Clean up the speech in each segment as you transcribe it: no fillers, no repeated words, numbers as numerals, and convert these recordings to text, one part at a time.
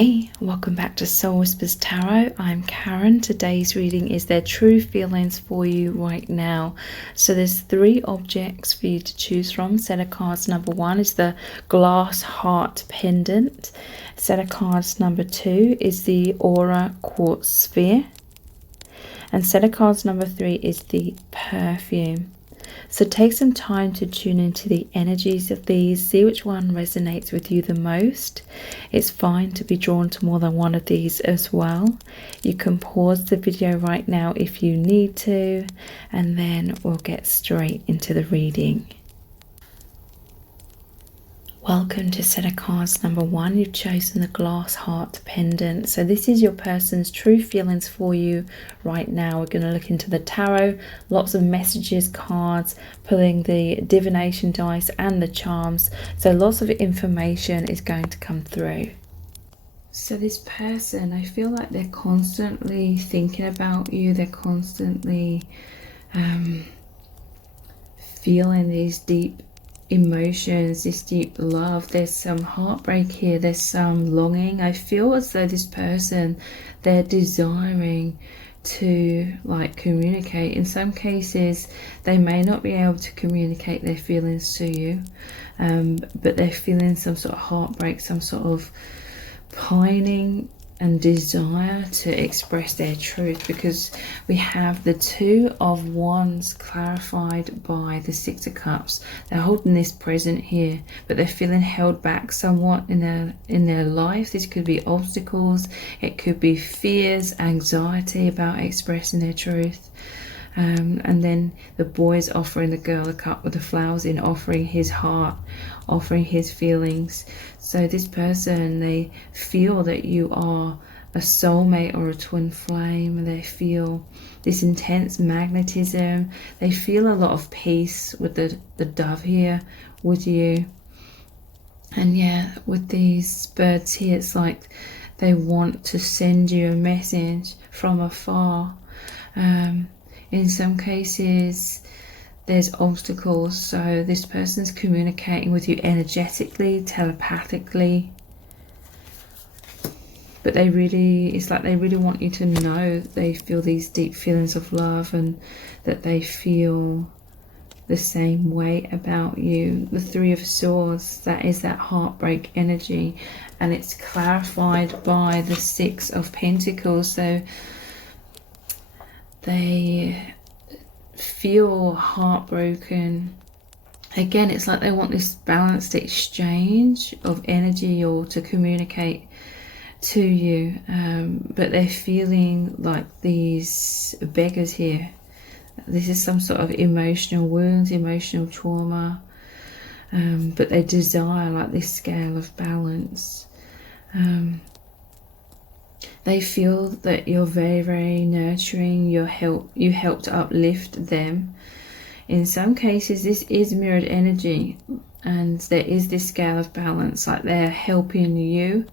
Hey, welcome back to Soul Whispers Tarot. I'm Karen. Today's reading is their true feelings for you right now. So there's 3 objects for you to choose from. Set of cards number 1 is the glass heart pendant. Set of cards number 2 is the aura quartz sphere. And set of cards number 3 is the perfume. So take some time to tune into the energies of these, see which one resonates with you the most. It's fine to be drawn to more than one of these as well. You can pause the video right now if you need to, and then we'll get straight into the reading. Welcome to set of cards number 1. You've chosen the glass heart pendant. So this is your person's true feelings for you right now. We're going to look into the tarot, lots of messages, cards, pulling the divination dice and the charms. So lots of information is going to come through. So this person, I feel like they're constantly thinking about you. They're constantly feeling these deep emotions, this deep love. There's some heartbreak here, there's some longing. I feel as though this person, they're desiring to communicate. In some cases they may not be able to communicate their feelings to you, but they're feeling some sort of heartbreak, some sort of pining and desire to express their truth, because we have the 2 of Wands clarified by the 6 of Cups. They're holding this present here, but they're feeling held back somewhat in their life. This could be obstacles, it could be fears, anxiety about expressing their truth. And then the boy is offering the girl a cup with the flowers in, offering his heart, offering his feelings. So this person, they feel that you are a soulmate or a twin flame. They feel this intense magnetism. They feel a lot of peace with the dove here with you. And yeah, with these birds here, it's like they want to send you a message from afar. In some cases there's obstacles, so this person's communicating with you energetically, telepathically, but it's like they really want you to know they feel these deep feelings of love and that they feel the same way about you. The 3 of Swords, that is that heartbreak energy, and it's clarified by the 6 of Pentacles. So they feel heartbroken. Again, it's like they want this balanced exchange of energy or to communicate to you, but they're feeling like these beggars here. This is some sort of emotional wounds, emotional trauma, but they desire like this scale of balance. They feel that you're very, very nurturing. You help to uplift them. In some cases, this is mirrored energy, and there is this scale of balance. Like they're helping you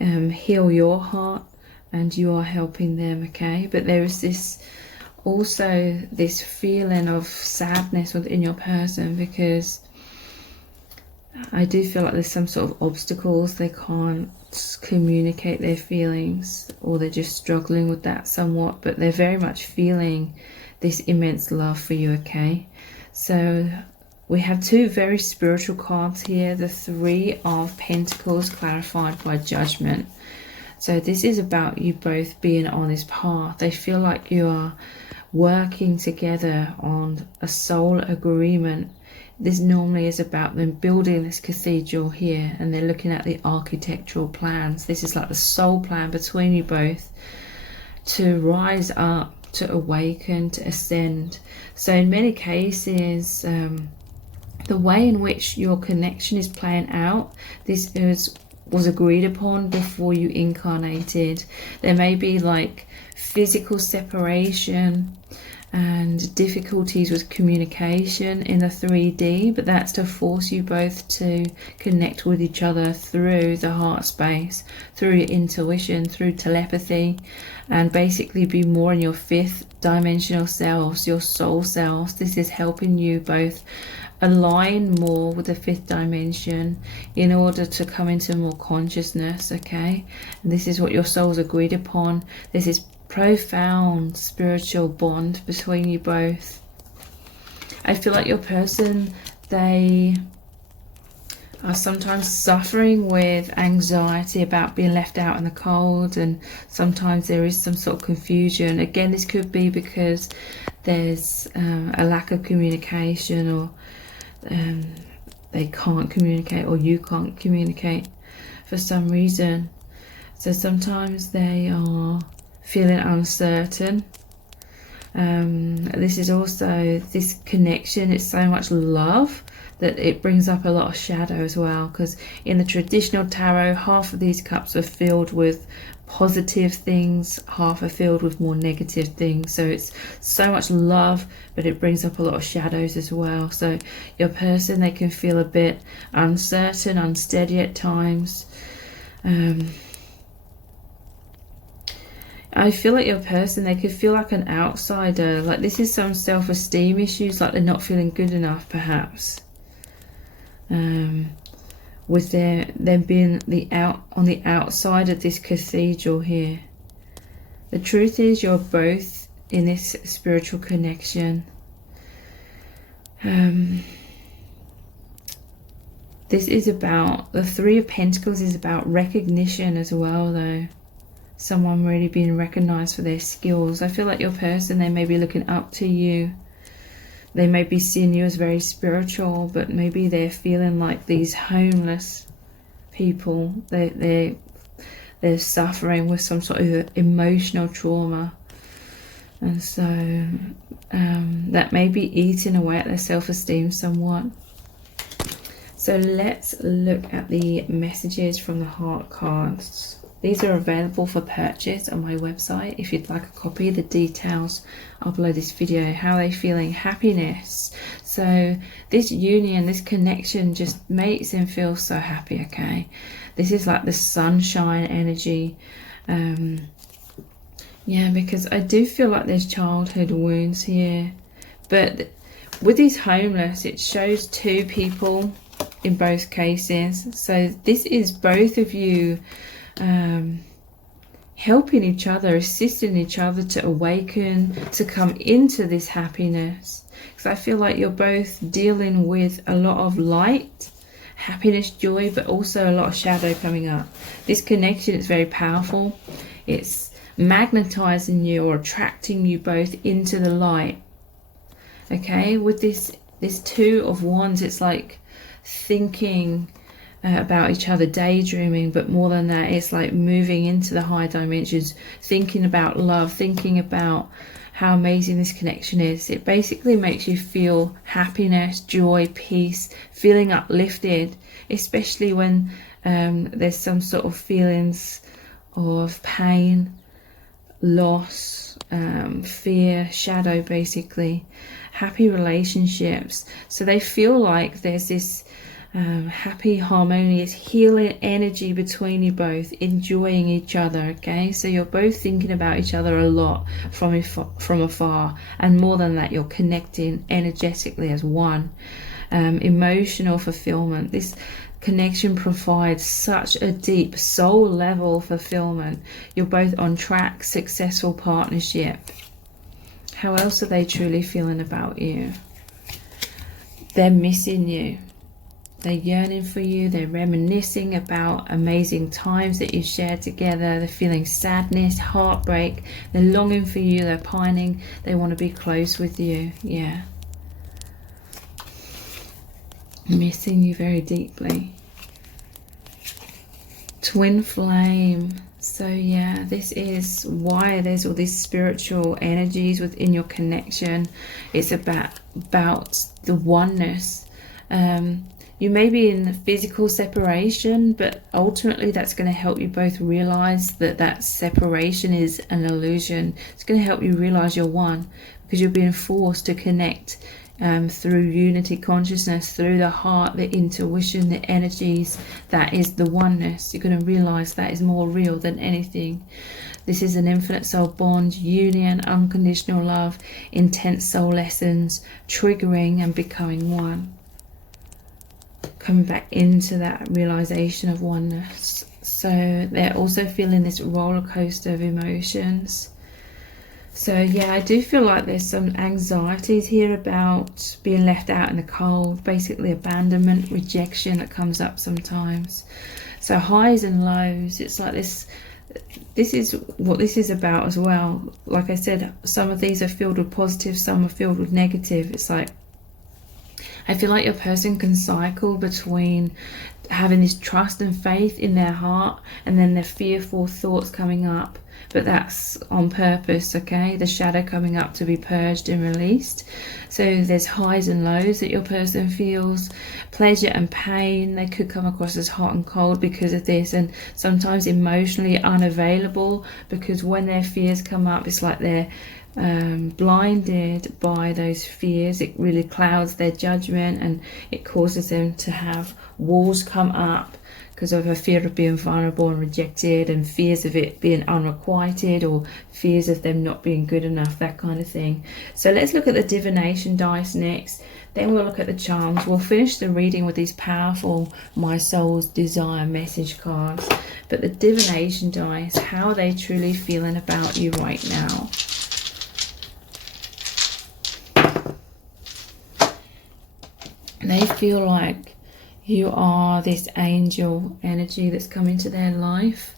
heal your heart, and you are helping them. Okay, but there is this also this feeling of sadness within your person, because I do feel like there's some sort of obstacles. They can't communicate their feelings, or they're just struggling with that somewhat, but they're very much feeling this immense love for you. Okay, so we have 2 very spiritual cards here. The 3 of Pentacles clarified by Judgment. So this is about you both being on this path. They feel like you are working together on a soul agreement. This normally is about them building this cathedral here, and they're looking at the architectural plans. This is like the soul plan between you both to rise up, to awaken, to ascend. So in many cases, the way in which your connection is playing out, this was agreed upon before you incarnated. There may be like physical separation and difficulties with communication in the 3D, but that's to force you both to connect with each other through the heart space, through your intuition, through telepathy, and basically be more in your 5th dimensional selves, your soul selves. This is helping you both align more with the fifth dimension in order to come into more consciousness, okay? And this is what your souls agreed upon. There's this profound spiritual bond between you both. I feel like your person, they are sometimes suffering with anxiety about being left out in the cold, and sometimes there is some sort of confusion. Again, this could be because there's a lack of communication, or they can't communicate, or you can't communicate for some reason. So sometimes they are feeling uncertain. This is also this connection, it's so much love that it brings up a lot of shadow as well, because in the traditional tarot, half of these cups are filled with positive things, half are filled with more negative things. So it's so much love, but it brings up a lot of shadows as well. So your person, they can feel a bit uncertain, unsteady at times. I feel like your person, they could feel like an outsider, like this is some self-esteem issues, like they're not feeling good enough perhaps. With them being on the outside of this cathedral here. The truth is, you're both in this spiritual connection. This is about, the Three of Pentacles is about recognition as well though. Someone really being recognized for their skills. I feel like your person, they may be looking up to you. They may be seeing you as very spiritual, but maybe they're feeling like these homeless people. They're suffering with some sort of emotional trauma. And so that may be eating away at their self-esteem somewhat. So let's look at the messages from the heart cards. These are available for purchase on my website. If you'd like a copy, the details are below this video. How are they feeling? Happiness. So this union, this connection just makes them feel so happy, okay? This is like the sunshine energy. Yeah, because I do feel like there's childhood wounds here. But with these homeless, it shows two people in both cases. So this is both of you helping each other, assisting each other to awaken, to come into this happiness. Because I feel like you're both dealing with a lot of light, happiness, joy, but also a lot of shadow coming up. This connection is very powerful. It's magnetizing you or attracting you both into the light. Okay, with this Two of Wands, it's like thinking about each other, daydreaming, but more than that, it's like moving into the high dimensions, thinking about love, thinking about how amazing this connection is. It basically makes you feel happiness, joy, peace, feeling uplifted, especially when there's some sort of feelings of pain, loss, fear, shadow, basically. Happy relationships. So they feel like there's this happy, harmonious, healing energy between you both, enjoying each other, okay? So you're both thinking about each other a lot from afar, and more than that, you're connecting energetically as one. Emotional fulfillment. This connection provides such a deep soul level fulfillment. You're both on track, successful partnership. How else are they truly feeling about you? They're missing you. They're yearning for you. They're reminiscing about amazing times that you shared together. They're feeling sadness, heartbreak. They're longing for you. They're pining. They want to be close with you. Yeah. Missing you very deeply. Twin flame. So yeah, this is why there's all these spiritual energies within your connection. It's about the oneness. You may be in physical separation, but ultimately that's going to help you both realize that separation is an illusion. It's going to help you realize you're one, because you're being forced to connect through unity consciousness, through the heart, the intuition, the energies. That is the oneness. You're going to realize that is more real than anything. This is an infinite soul bond, union, unconditional love, intense soul lessons, triggering and becoming one. coming back into that realization of oneness. So they're also feeling this roller coaster of emotions. So yeah, I do feel like there's some anxieties here about being left out in the cold, basically abandonment, rejection that comes up sometimes. So highs and lows, it's like this is what this is about as well. Like I said, some of these are filled with positive, some are filled with negative. It's like, I feel like your person can cycle between having this trust and faith in their heart and then the fearful thoughts coming up, but that's on purpose, okay? The shadow coming up to be purged and released. So there's highs and lows that your person feels, pleasure and pain. They could come across as hot and cold because of this, and sometimes emotionally unavailable, because when their fears come up, it's like they're blinded by those fears. It really clouds their judgment, and it causes them to have walls come up because of a fear of being vulnerable and rejected, and fears of it being unrequited, or fears of them not being good enough, that kind of thing. So let's look at the divination dice next, then we'll look at the charms. We'll finish the reading with these powerful My Soul's Desire message cards. But the divination dice, how are they truly feeling about you right now? They feel like you are this angel energy that's come into their life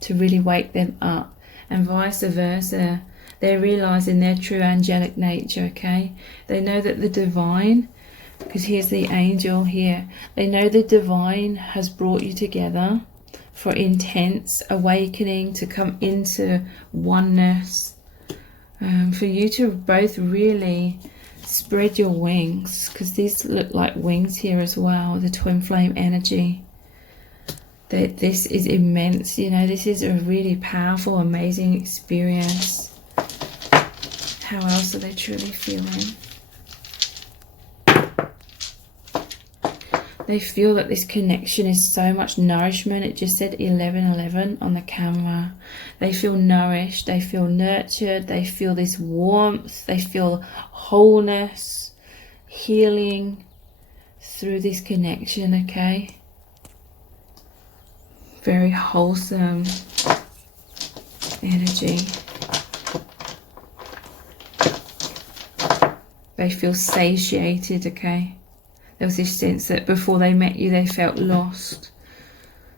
to really wake them up, and vice versa. They're realizing their true angelic nature, okay? They know that the divine, because here's the angel here, they know the divine has brought you together for intense awakening, to come into oneness, for you to both really spread your wings, because these look like wings here as well, the twin flame energy. That this is immense, you know, this is a really powerful, amazing experience. How else are they truly feeling? They feel that this connection is so much nourishment. It just said 1111 on the camera. They feel nourished, they feel nurtured, they feel this warmth, they feel wholeness, healing through this connection, okay? Very wholesome energy. They feel satiated, okay? There was this sense that before they met you, they felt lost.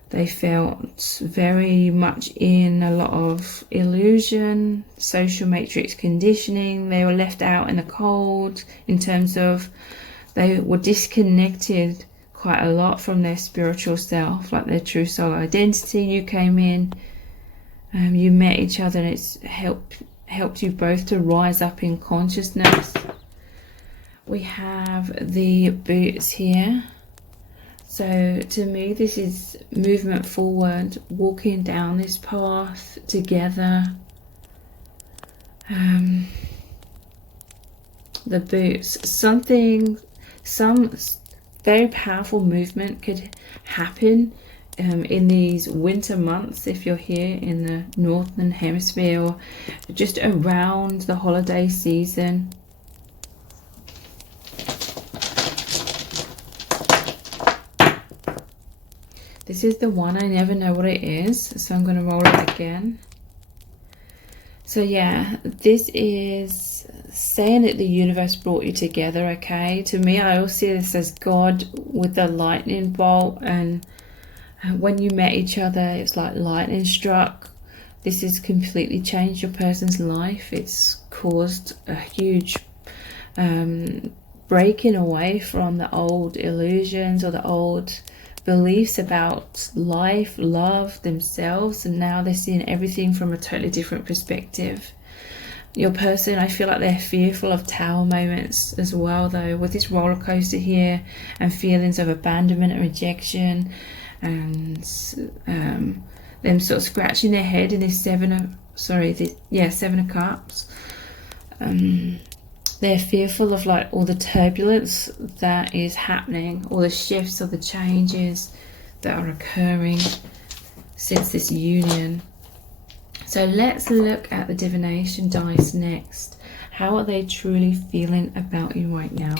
They felt very much in a lot of illusion, social matrix conditioning. They were left out in the cold in terms of they were disconnected quite a lot from their spiritual self, like their true soul identity. You came in, you met each other, and it's helped you both to rise up in consciousness. We have the boots here. So to me, this is movement forward, walking down this path together. The boots, some very powerful movement could happen in these winter months if you're here in the northern hemisphere, or just around the holiday season. This is the one, I never know what it is, so I'm going to roll it again. So yeah, this is saying that the universe brought you together, okay? To me, I also see this as God with the lightning bolt, and when you met each other, it's like lightning struck. This has completely changed your person's life. It's caused a huge breaking away from the old illusions or the old beliefs about life, love, themselves, and now they're seeing everything from a totally different perspective. Your person, I feel like they're fearful of tower moments as well, though, with this roller coaster here, and feelings of abandonment and rejection, and them sort of scratching their head in this Seven of Cups. They're fearful of like all the turbulence that is happening, all the shifts or the changes that are occurring since this union. So let's look at the divination dice next. How are they truly feeling about you right now?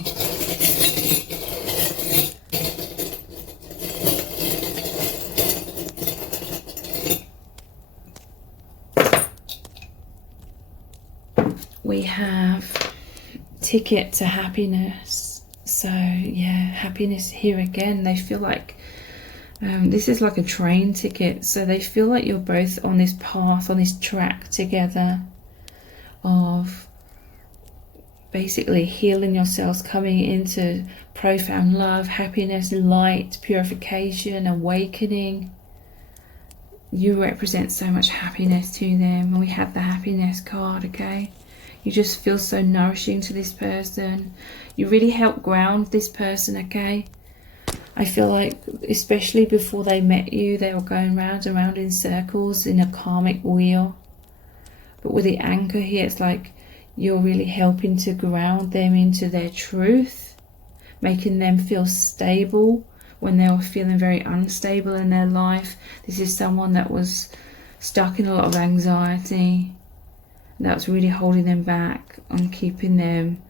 we have ticket to happiness. So yeah, happiness here again. They feel like this is like a train ticket. So they feel like you're both on this path, on this track together of basically healing yourselves, coming into profound love, happiness, light, purification, awakening. You represent so much happiness to them. And we have the happiness card, okay? You just feel so nourishing to this person. You really help ground this person, okay? I feel like, especially before they met you, they were going round and round in circles in a karmic wheel. But with the anchor here, it's like you're really helping to ground them into their truth, making them feel stable when they were feeling very unstable in their life. This is someone that was stuck in a lot of anxiety. That's really holding them back and keeping them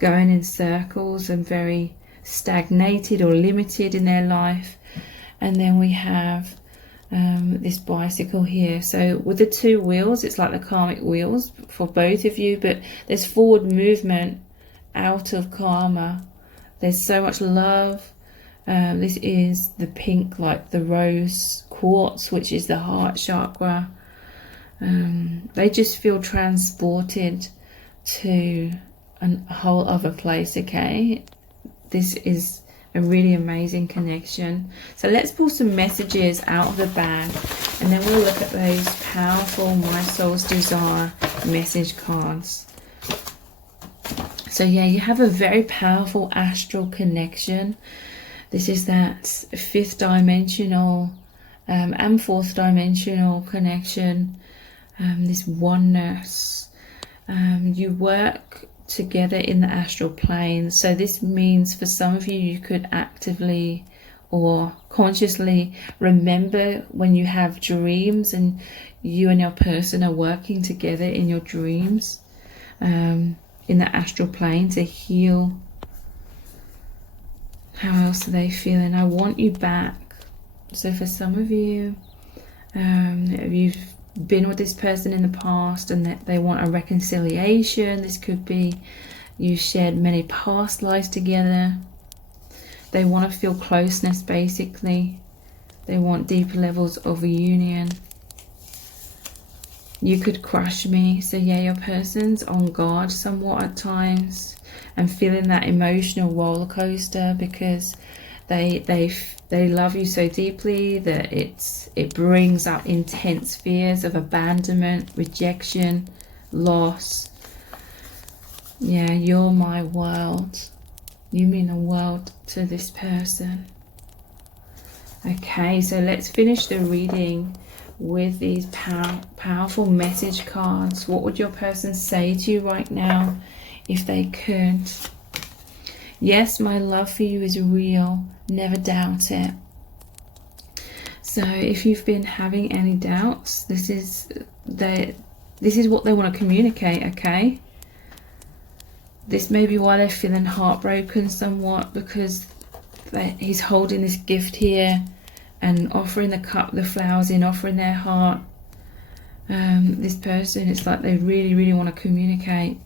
going in circles and very stagnated or limited in their life. And then we have this bicycle here. So with the two wheels, it's like the karmic wheels for both of you, but there's forward movement out of karma. There's so much love. This is the pink, like the rose quartz, which is the heart chakra. They just feel transported to a whole other place, okay? This is a really amazing connection. So let's pull some messages out of the bag, and then we'll look at those powerful My Soul's Desire message cards. So yeah, you have a very powerful astral connection. This is that fifth dimensional and fourth dimensional connection, this oneness. You work together in the astral plane. So this means for some of you, you could actively or consciously remember when you have dreams and you and your person are working together in your dreams, in the astral plane to heal. How else are they feeling? I want you back. So for some of you, you've been with this person in the past and that they want a reconciliation. This could be you shared many past lives together. They want to feel closeness, basically. They want deeper levels of reunion. You could crush me. So yeah, your person's on guard somewhat at times and feeling that emotional roller coaster because they love you so deeply that it brings up intense fears of abandonment, rejection, loss. Yeah, you're my world. You mean the world to this person. Okay, so let's finish the reading with these powerful message cards. What would your person say to you right now if they could? Yes, my love for you is real. Never doubt it. So if you've been having any doubts, this is what they want to communicate, okay? This may be why they're feeling heartbroken somewhat, because he's holding this gift here and offering the cup, the flowers in, offering their heart. This person, it's like they really, really want to communicate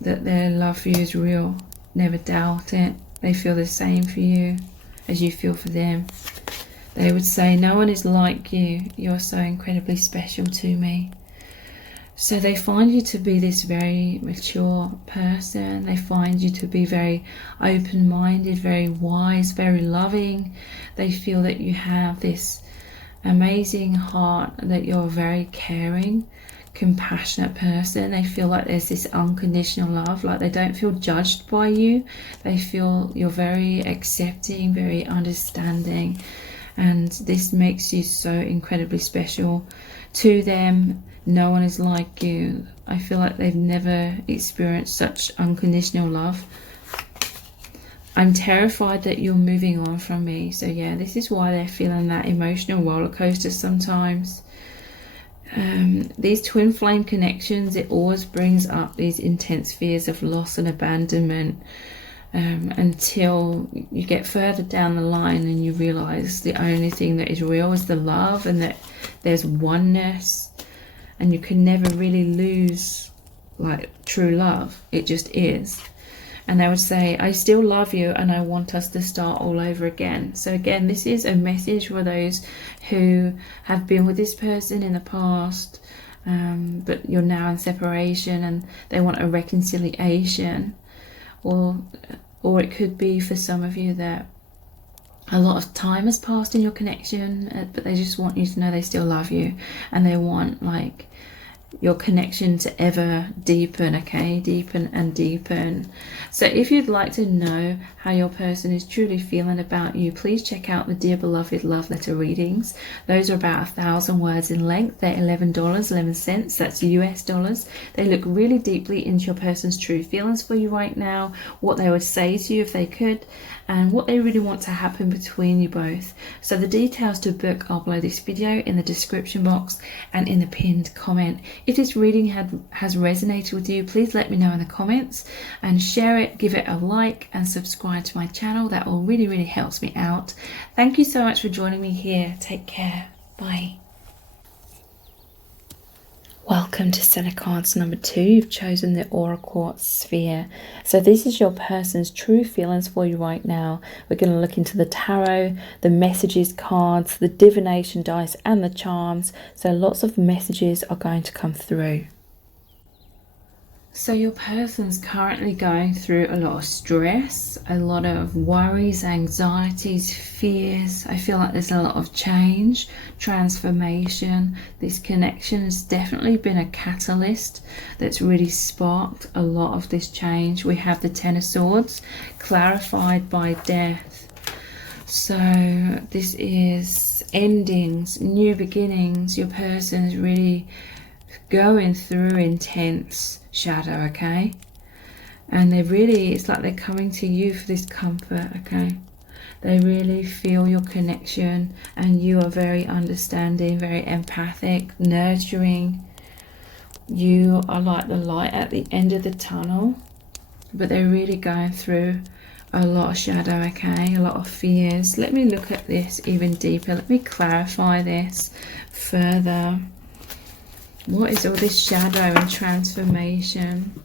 that their love for you is real. Never doubt it. They feel the same for you as you feel for them. They would say, no one is like you. You're so incredibly special to me. So they find you to be this very mature person. They find you to be very open-minded, very wise, very loving. They feel that you have this amazing heart, that you're a very caring, compassionate person. They feel like there's this unconditional love, like they don't feel judged by you. They feel you're very accepting, very understanding, and this makes you so incredibly special to them. No one is like you. I feel like they've never experienced such unconditional love. I'm terrified that you're moving on from me. So yeah, this is why they're feeling that emotional roller coaster sometimes. These twin flame connections, it always brings up these intense fears of loss and abandonment, until you get further down the line and you realize the only thing that is real is the love, and that there's oneness, and you can never really lose like true love. It just is. And they would say, I still love you and I want us to start all over again. So again, this is a message for those who have been with this person in the past, but you're now in separation and they want a reconciliation. Or it could be for some of you that a lot of time has passed in your connection, but they just want you to know they still love you, and they want like your connection to ever deepen, okay? Deepen and deepen. So if you'd like to know how your person is truly feeling about you, please check out the Dear Beloved Love Letter readings. Those are about 1,000 words in length. They're $11.11. That's US dollars. They look really deeply into your person's true feelings for you right now, what they would say to you if they could, and what they really want to happen between you both. So the details to book are below this video in the description box and in the pinned comment. If this reading has resonated with you, please let me know in the comments and share it, give it a like and subscribe to my channel. That all really, really helps me out. Thank you so much for joining me here. Take care. Bye. Welcome to Center Cards number 2. You've chosen the Aura Quartz Sphere. So this is your person's true feelings for you right now. We're going to look into the tarot, the messages cards, the divination dice and the charms. So lots of messages are going to come through. So your person's currently going through a lot of stress, a lot of worries, anxieties, fears. I feel like there's a lot of change, transformation. This connection has definitely been a catalyst that's really sparked a lot of this change. We have the Ten of Swords, clarified by death. So this is endings, new beginnings. Your person's really going through intense shadow, okay? And they really, it's like they're coming to you for this comfort, okay? They really feel your connection and you are very understanding, very empathic, nurturing. You are like the light at the end of the tunnel, but they're really going through a lot of shadow, okay? A lot of fears. Let me look at this even deeper. Let me clarify this further. What is all this shadow and transformation?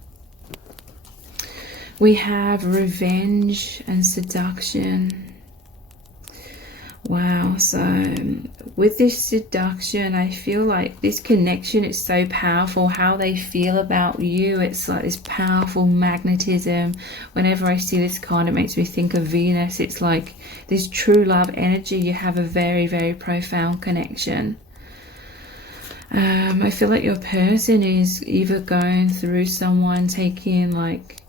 We have revenge and seduction. Wow, so with this seduction, I feel like this connection is so powerful. How they feel about you, it's like this powerful magnetism. Whenever I see this card, it makes me think of Venus. It's like this true love energy. You have a very, very profound connection. I feel like your person is either going through someone taking like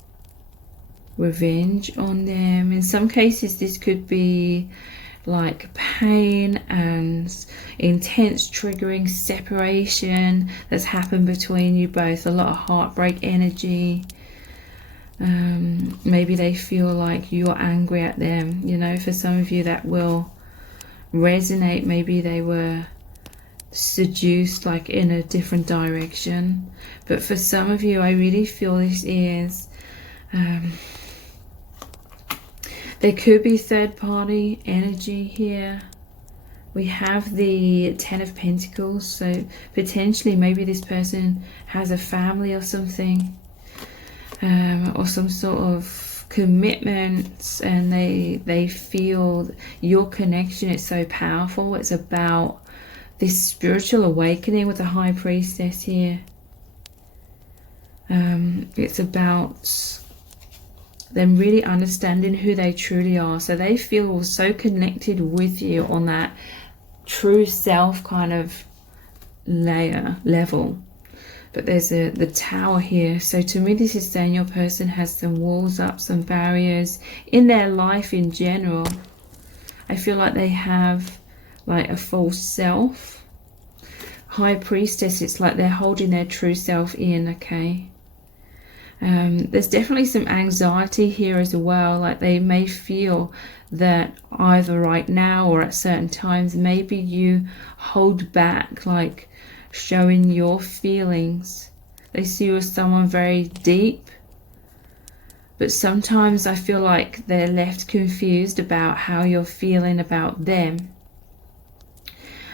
revenge on them. In some cases this could be like pain and intense triggering separation that's happened between you both. A lot of heartbreak energy. Maybe they feel like you're angry at them. You know, for some of you that will resonate. Maybe they were seduced like in a different direction, but for some of you I really feel this is there could be third-party energy here. We have the Ten of Pentacles, so potentially maybe this person has a family or something, or some sort of commitment, and they feel your connection is so powerful. It's about this spiritual awakening with the High Priestess here. It's about them really understanding who they truly are. So they feel so connected with you on that true self kind of level. But there's the Tower here. So to me this is saying your person has some walls up, some barriers in their life in general. I feel like they have like a false self. High Priestess, it's like they're holding their true self in, okay? There's definitely some anxiety here as well. Like they may feel that either right now or at certain times, maybe you hold back, like showing your feelings. They see you as someone very deep, but sometimes I feel like they're left confused about how you're feeling about them.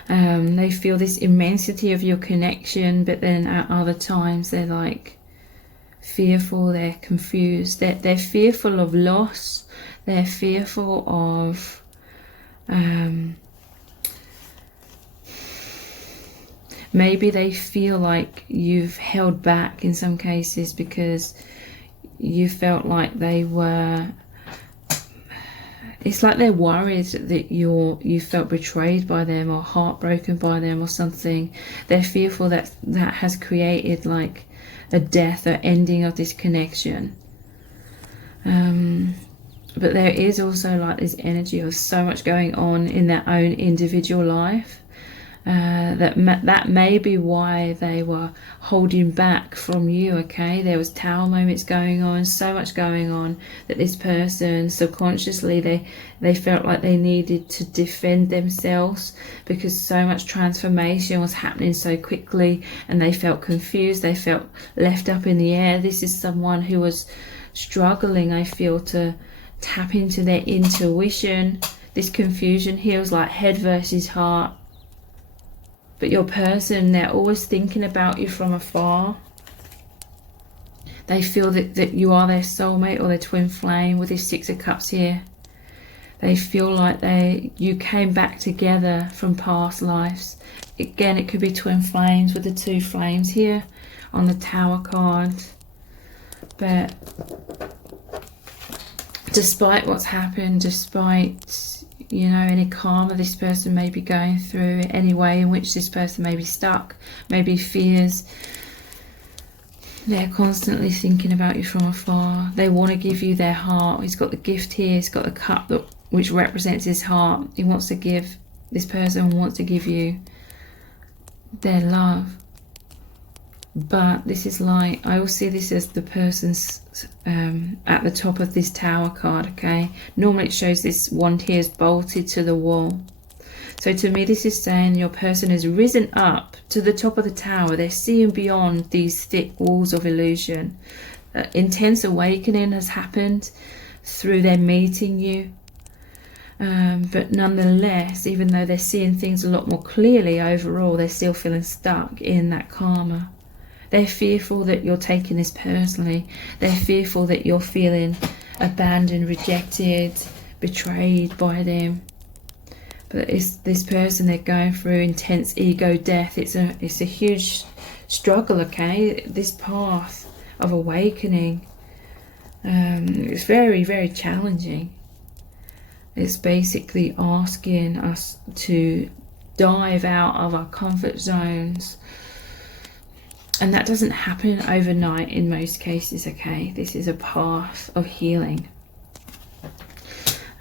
They feel this immensity of your connection, but then at other times they're like, fearful, they're confused, they're fearful of loss, they're fearful of maybe they feel like you've held back in some cases because you felt like they were, it's like they're worried that you felt betrayed by them or heartbroken by them or something. They're fearful that that has created like a death or ending of this connection. But there is also like this energy of so much going on in their own individual life. That may be why they were holding back from you, okay? There was tower moments going on, so much going on, that this person subconsciously they felt like they needed to defend themselves because so much transformation was happening so quickly, and they felt confused, they felt left up in the air. This is someone who was struggling, I feel, to tap into their intuition. This confusion here was like head versus heart. But your person, they're always thinking about you from afar. They feel that you are their soulmate or their twin flame with this Six of Cups here. They feel like you came back together from past lives. Again, it could be twin flames with the two flames here on the Tower card. But despite what's happened, despite any karma this person may be going through, any way in which this person may be stuck, maybe fears, they're constantly thinking about you from afar. They want to give you their heart. He's got the gift here, he's got the cup which represents his heart. He wants to give, this person wants to give you their love. But this is like, I will see this as the person's at the top of this Tower card, okay? Normally it shows this wand here is bolted to the wall. So to me this is saying your person has risen up to the top of the tower. They're seeing beyond these thick walls of illusion. Intense awakening has happened through their meeting you. But nonetheless, even though they're seeing things a lot more clearly overall, they're still feeling stuck in that karma. They're fearful that you're taking this personally. They're fearful that you're feeling abandoned, rejected, betrayed by them. But it's this person, they're going through intense ego death. It's a huge struggle, okay? This path of awakening, it's very, very challenging. It's basically asking us to dive out of our comfort zones. And that doesn't happen overnight in most cases, okay? This is a path of healing.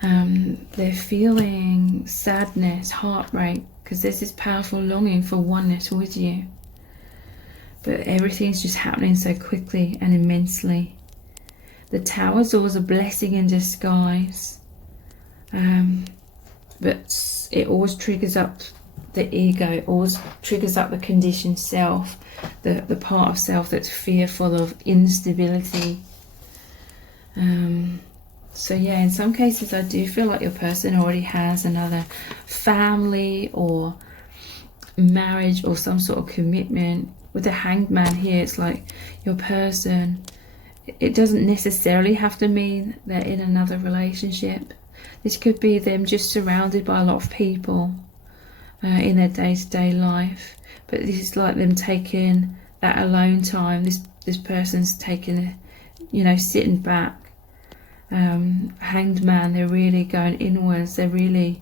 They're feeling sadness, heartbreak, because there's this powerful longing for oneness with you. But everything's just happening so quickly and immensely. The Tower's always a blessing in disguise. But it always triggers up the ego, it always triggers up the conditioned self, the part of self that's fearful of instability. So yeah, in some cases I do feel like your person already has another family or marriage or some sort of commitment. With the Hanged Man here, it's like your person, it doesn't necessarily have to mean they're in another relationship. This could be them just surrounded by a lot of people in their day-to-day life. But this is like them taking that alone time. This person's taking, sitting back. Hanged Man, they're really going inwards. They're really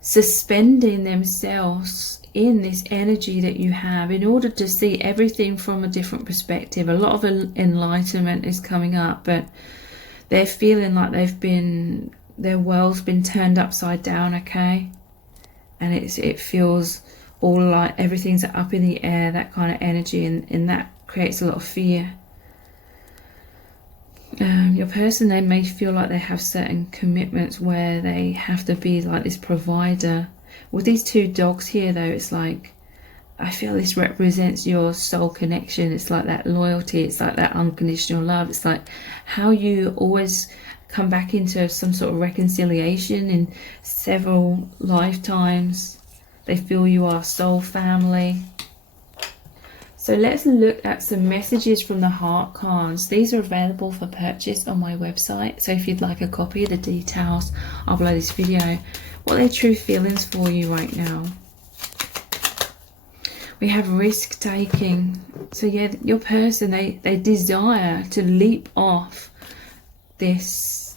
suspending themselves in this energy that you have in order to see everything from a different perspective. A lot of enlightenment is coming up, but they're feeling like their world's been turned upside down, okay? And it feels all like everything's up in the air, that kind of energy, and that creates a lot of fear. Your person, they may feel like they have certain commitments where they have to be like this provider. With these two dogs here though, it's like, I feel this represents your soul connection. It's like that loyalty, it's like that unconditional love. It's like how you always come back into some sort of reconciliation in several lifetimes. They feel you are soul family. So let's look at some messages from the heart cards. These are available for purchase on my website. So if you'd like a copy of the details, I'll below this video. What are their true feelings for you right now? We have risk taking. So yeah, your person, they desire to leap off this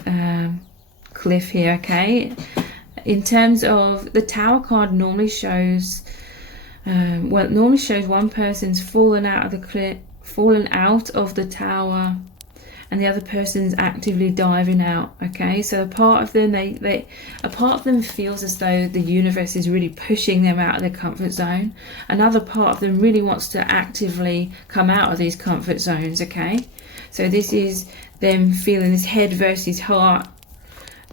cliff here, okay? In terms of the Tower card, normally shows well, it normally shows one person's fallen out of the cliff, fallen out of the tower, and the other person's actively diving out. Okay, so a part of them, a part of them feels as though the universe is really pushing them out of their comfort zone. Another part of them really wants to actively come out of these comfort zones. Okay, so this is them feeling this head versus heart.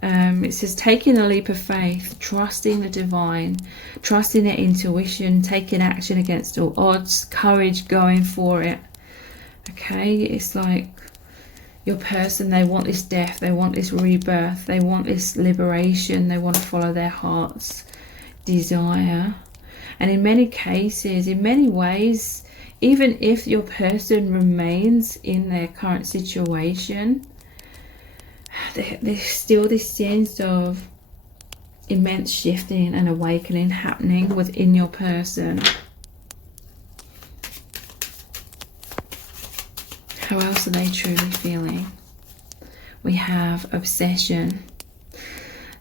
It says taking a leap of faith, trusting the divine, trusting their intuition, taking action against all odds, courage, going for it. Okay, it's like your person, they want this death, they want this rebirth, they want this liberation, they want to follow their heart's desire. And in many cases, in many ways, even if your person remains in their current situation, there's still this sense of immense shifting and awakening happening within your person. How else are they truly feeling? We have obsession.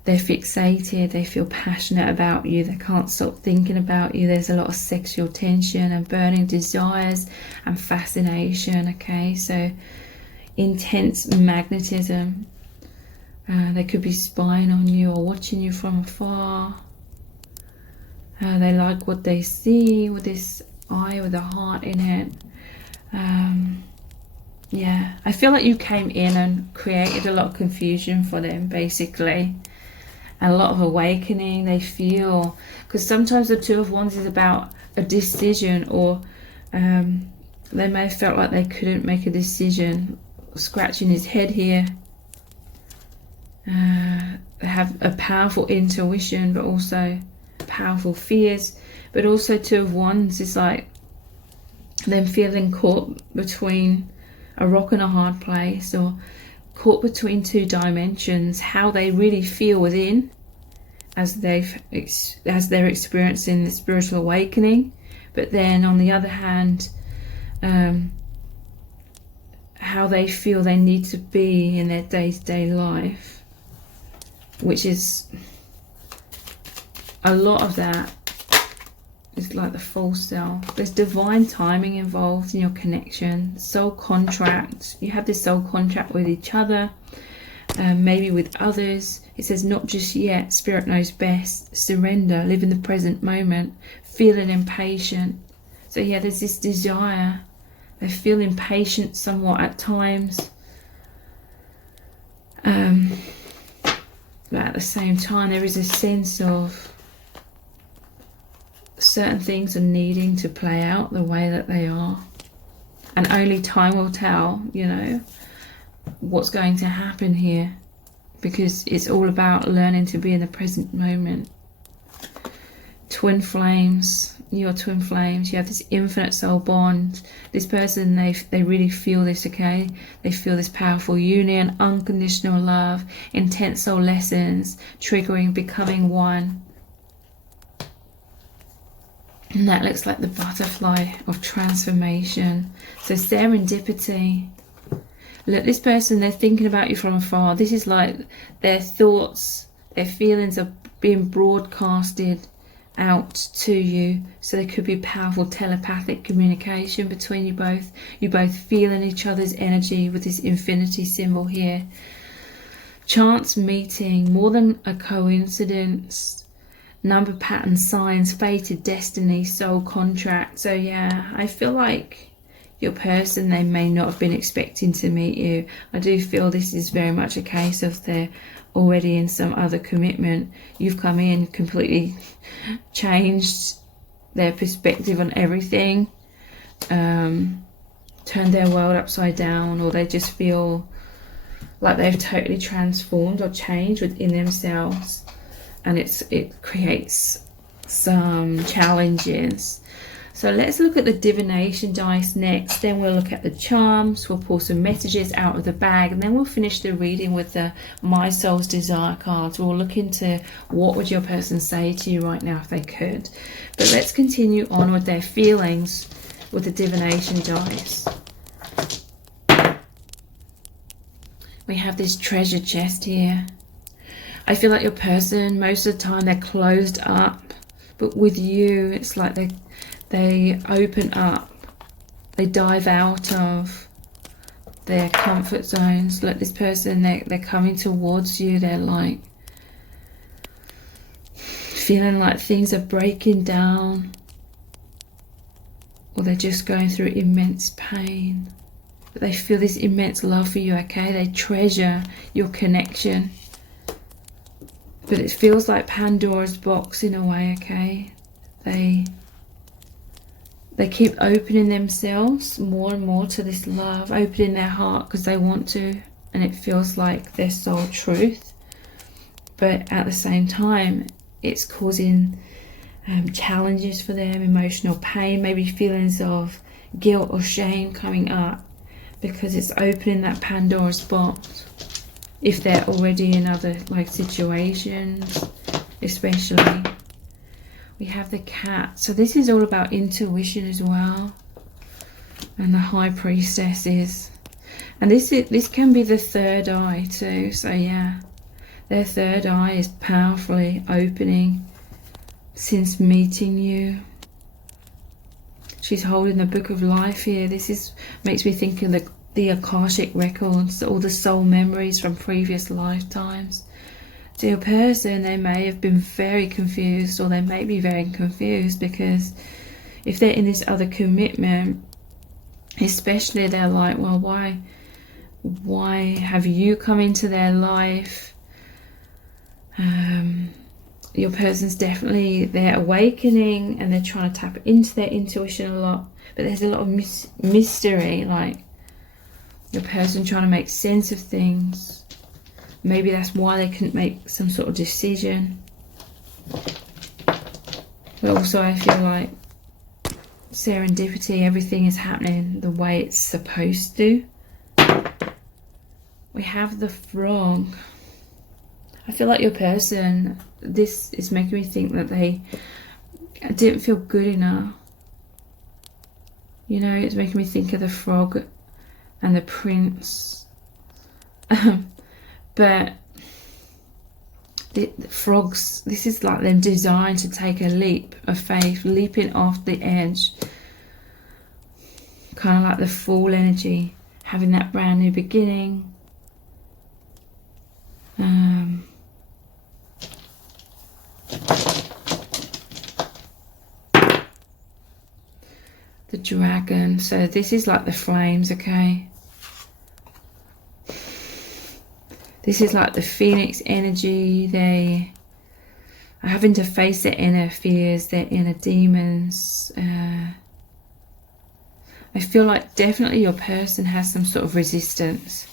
They're fixated, they feel passionate about you, they can't stop thinking about you. There's a lot of sexual tension and burning desires and fascination. Okay, so intense magnetism. They could be spying on you or watching you from afar. They like what they see with this eye with a heart in it. Yeah, I feel like you came in and created a lot of confusion for them, basically. And a lot of awakening they feel. Because sometimes the Two of Wands is about a decision, or they may have felt like they couldn't make a decision. Scratching his head here. They have a powerful intuition, but also powerful fears. But also Two of Wands is like them feeling caught between a rock and a hard place, or caught between two dimensions. How they really feel within as they're experiencing the spiritual awakening, but then on the other hand, how they feel they need to be in their day-to-day life. Which is a lot of that is like the false self. There's divine timing involved in your connection, soul contract. You have this soul contract with each other, maybe with others. It says not just yet, spirit knows best, surrender, live in the present moment, feeling impatient. So yeah, there's this desire. They feel impatient somewhat at times. But at the same time, there is a sense of certain things are needing to play out the way that they are. And only time will tell, you know, what's going to happen here. Because it's all about learning to be in the present moment. Twin flames, you're twin flames. You have this infinite soul bond. This person, they really feel this, okay? They feel this powerful union, unconditional love, intense soul lessons, triggering, becoming one. And that looks like the butterfly of transformation. So serendipity. Look, this person, they're thinking about you from afar. This is like their thoughts, their feelings are being broadcasted out to you. So there could be powerful telepathic communication between you both. You both feeling each other's energy with this infinity symbol here. Chance meeting, more than a coincidence. Number pattern, signs, fated destiny, soul contract. So yeah, I feel like your person, they may not have been expecting to meet you. I do feel this is very much a case of they're already in some other commitment. You've come in, completely changed their perspective on everything, turned their world upside down, or they just feel like they've totally transformed or changed within themselves, and it creates some challenges. So let's look at the divination dice next. Then we'll look at the charms. We'll pull some messages out of the bag, and then we'll finish the reading with the My Soul's Desire cards. We'll look into what would your person say to you right now if they could. But let's continue on with their feelings with the divination dice. We have this treasure chest here. I feel like your person, most of the time, they're closed up. But with you, it's like they open up. They dive out of their comfort zones. Look, this person, they're coming towards you. They're like feeling like things are breaking down. Or they're just going through immense pain. But they feel this immense love for you, okay? They treasure your connection. But it feels like Pandora's box in a way, okay? They keep opening themselves more and more to this love, opening their heart because they want to, and it feels like their soul truth. But at the same time, it's causing challenges for them, emotional pain, maybe feelings of guilt or shame coming up because it's opening that Pandora's box. If they're already in other situations, especially. We have the cat. So this is all about intuition as well. And the high priestess is. And this can be the third eye too. So yeah, their third eye is powerfully opening since meeting you. She's holding the book of life here. This makes me think of the Akashic records, all the soul memories from previous lifetimes. To your person, they may have been very confused, or they may be very confused because if they're in this other commitment, especially, they're like, well, why have you come into their life? Your person's definitely, they're awakening and they're trying to tap into their intuition a lot, but there's a lot of mystery, like your person trying to make sense of things. Maybe that's why they couldn't make some sort of decision. But also I feel like serendipity, everything is happening the way it's supposed to. We have the frog. I feel like your person, this is making me think that they didn't feel good enough. You know, it's making me think of the frog and the prince. But the frogs, this is like them designed to take a leap of faith, leaping off the edge. Kind of like the fall energy, having that brand new beginning. The dragon, so this is like the flames, okay? This is like the phoenix energy. They are having to face their inner fears, their inner demons. I feel like definitely your person has some sort of resistance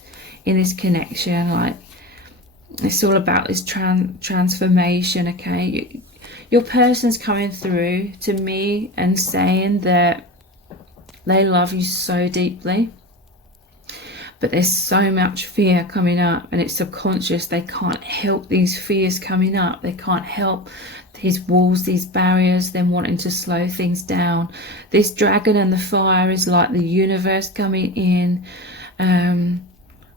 in this connection. Like it's all about this transformation, okay? Your person's coming through to me and saying that they love you so deeply. But there's so much fear coming up, and it's subconscious. They can't help these fears coming up. They can't help these walls, these barriers, them wanting to slow things down. This dragon and the fire is like the universe coming in,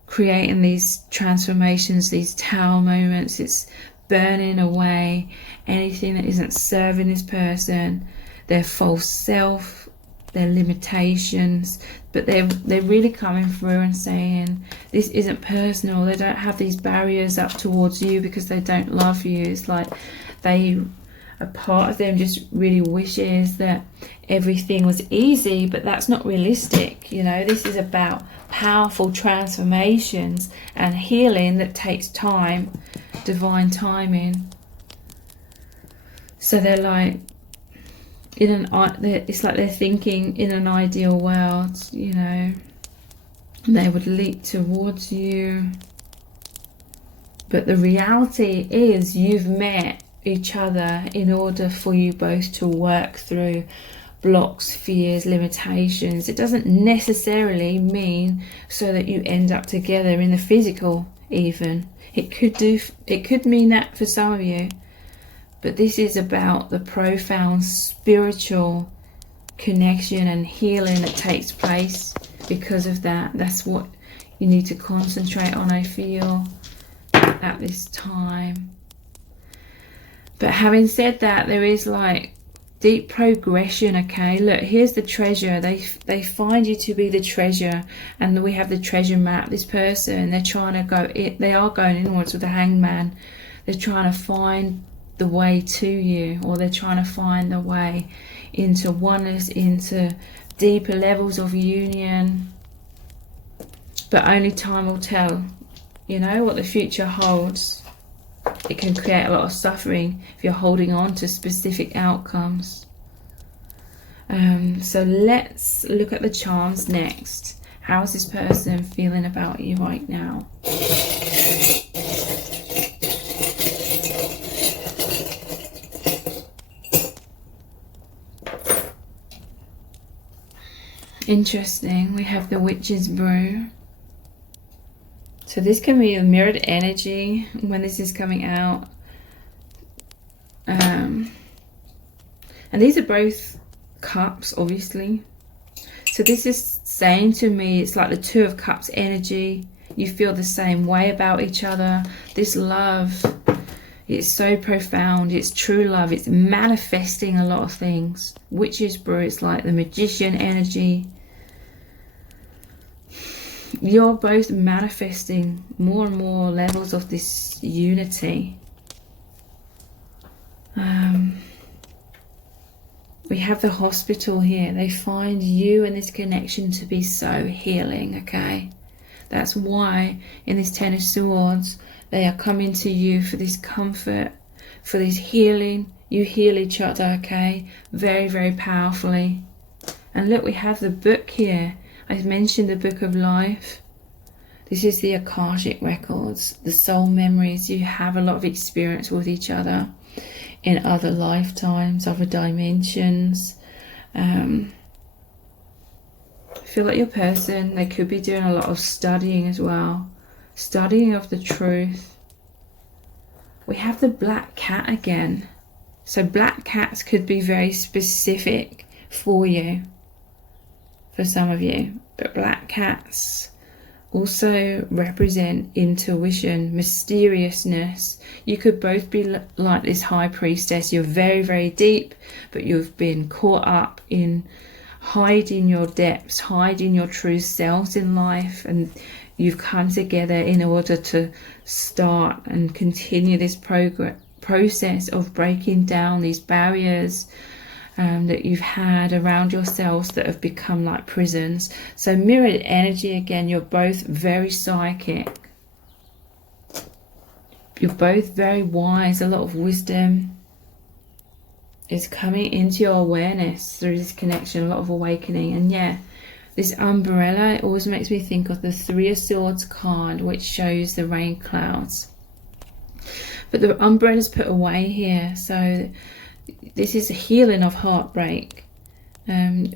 creating these transformations, these tower moments. It's burning away anything that isn't serving this person, their false self, their limitations. But they're really coming through and saying this isn't personal. They don't have these barriers up towards you because they don't love you. It's like a part of them just really wishes that everything was easy, but that's not realistic. You know, this is about powerful transformations and healing that takes time, divine timing. So they're like, it's like they're thinking in an ideal world, you know, they would leap towards you. But the reality is you've met each other in order for you both to work through blocks, fears, limitations. It doesn't necessarily mean so that you end up together in the physical even. It could mean that for some of you, but this is about the profound spiritual connection and healing that takes place because of that. That's what you need to concentrate on, I feel, at this time. But having said that, there is like deep progression. Okay, look, here's the treasure. They find you to be the treasure, and we have the treasure map. This person, they're trying to go, they are going inwards with the hangman. They're trying to find the way to you, or they're trying to find the way into oneness, into deeper levels of union. But only time will tell, you know, what the future holds. It can create a lot of suffering if you're holding on to specific outcomes. So let's look at the charms next. How's this person feeling about you right now? Interesting. We have the Witch's Brew. So this can be a mirrored energy when this is coming out. And these are both cups, obviously. So this is saying to me, it's like the Two of Cups energy. You feel the same way about each other. This love, it's so profound. It's true love. It's manifesting a lot of things. Witch's Brew, it's like the Magician energy. You're both manifesting more and more levels of this unity. We have the Hospital here. They find you and this connection to be so healing, okay? That's why in this Ten of Swords, they are coming to you for this comfort, for this healing. You heal each other, okay? Very, very powerfully. And look, we have the book here. I've mentioned the Book of Life. This is the Akashic Records, the soul memories. You have a lot of experience with each other in other lifetimes, other dimensions. I feel like your person, they could be doing a lot of studying as well. Studying of the truth. We have the Black Cat again. So black cats could be very specific for you. For some of you, but black cats also represent intuition, mysteriousness. You could both be like this High Priestess. You're very, very deep, but you've been caught up in hiding your depths, hiding your true selves in life, and you've come together in order to start and continue this process of breaking down these barriers that you've had around yourselves that have become like prisons. So mirrored energy again, you're both very psychic. You're both very wise. A lot of wisdom is coming into your awareness through this connection, a lot of awakening. And yeah, this umbrella, it always makes me think of the Three of Swords card, which shows the rain clouds. But the umbrella's put away here, so this is a healing of heartbreak,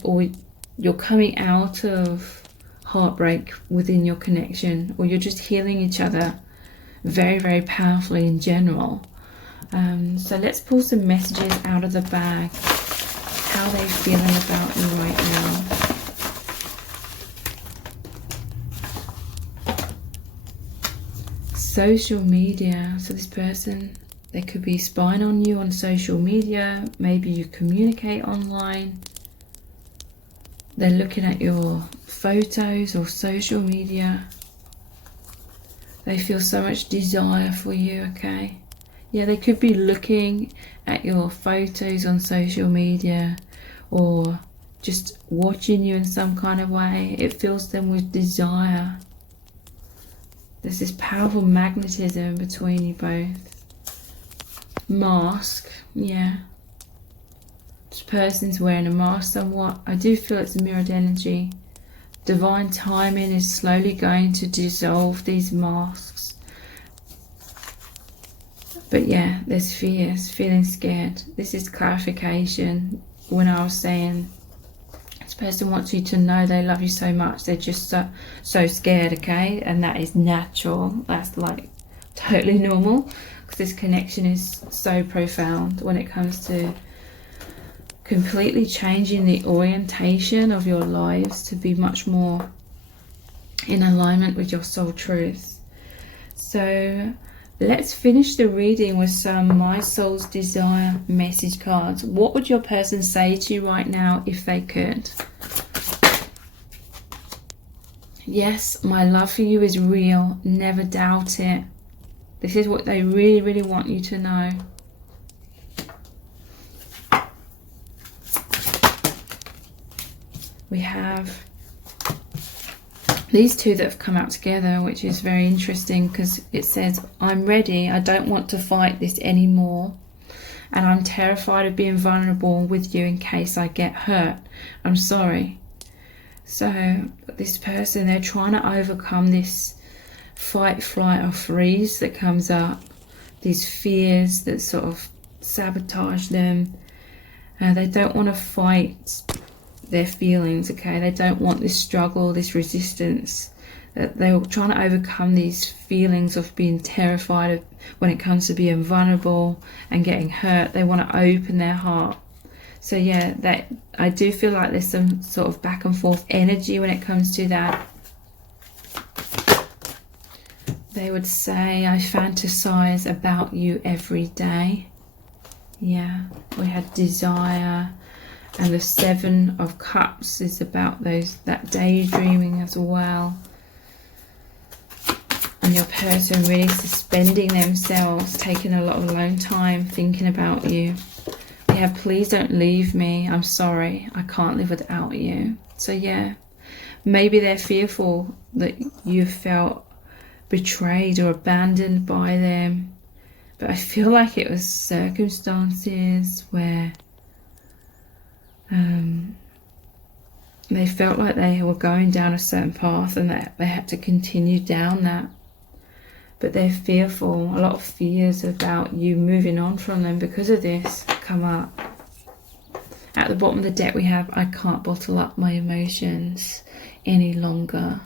or you're coming out of heartbreak within your connection, or you're just healing each other very, very powerfully in general. So let's pull some messages out of the bag. How are they feeling about you right now? Social media. So this person, they could be spying on you on social media. Maybe you communicate online. They're looking at your photos or social media. They feel so much desire for you, okay? Yeah, they could be looking at your photos on social media or just watching you in some kind of way. It fills them with desire. There's this powerful magnetism between you both. Mask, yeah. This person's wearing a mask somewhat. I do feel it's a mirrored energy. Divine timing is slowly going to dissolve these masks. But yeah, there's fears, feeling scared. This is clarification. when I was saying this person wants you to know they love you so much, they're just so scared, okay? And that is natural. That's like totally normal, because this connection is so profound when it comes to completely changing the orientation of your lives to be much more in alignment with your soul truth. So let's finish the reading with some My Soul's Desire message cards. What would your person say to you right now if they could? Yes, my love for you is real. Never doubt it. This is what they really, really want you to know. We have these two that have come out together, which is very interesting, because it says, I'm ready. I don't want to fight this anymore. And I'm terrified of being vulnerable with you in case I get hurt. I'm sorry. So this person, they're trying to overcome this fight, flight or freeze that comes up. These fears that sort of sabotage them. They don't want to fight their feelings, okay? They don't want this struggle, this resistance. They're trying to overcome these feelings of being terrified of when it comes to being vulnerable and getting hurt. They want to open their heart. So yeah, that I do feel like there's some sort of back and forth energy when it comes to that. They would say, I fantasize about you every day. Yeah, we had desire. And the Seven of Cups is about that daydreaming as well. And your person really suspending themselves, taking a lot of alone time, thinking about you. We have, please don't leave me. I'm sorry. I can't live without you. So yeah, maybe they're fearful that you felt betrayed or abandoned by them. But I feel like it was circumstances where they felt like they were going down a certain path and that they had to continue down that. But they're fearful, a lot of fears about you moving on from them because of this come up. At the bottom of the deck we have, I can't bottle up my emotions any longer.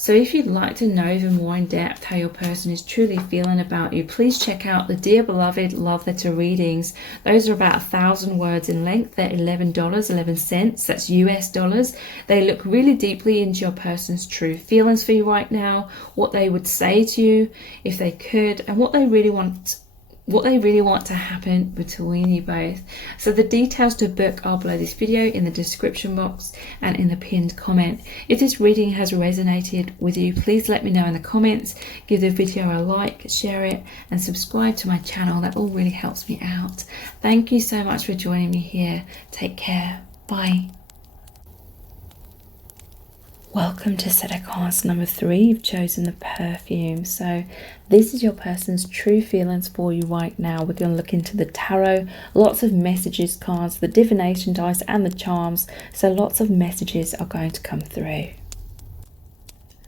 So if you'd like to know even more in depth how your person is truly feeling about you, please check out the Dear Beloved Love Letter readings. Those are about 1,000 words in length. They're $11.11. That's US dollars. They look really deeply into your person's true feelings for you right now, what they would say to you if they could, and what they really want to happen between you both. So the details to book are below this video in the description box and in the pinned comment. If this reading has resonated with you, please let me know in the comments. Give the video a like, share it, and subscribe to my channel. That all really helps me out. Thank you so much for joining me here. Take care. Bye. Welcome to set of cards number 3. You've chosen the perfume. So this is your person's true feelings for you right now. We're going to look into the tarot, lots of messages cards, the divination dice and the charms. So lots of messages are going to come through.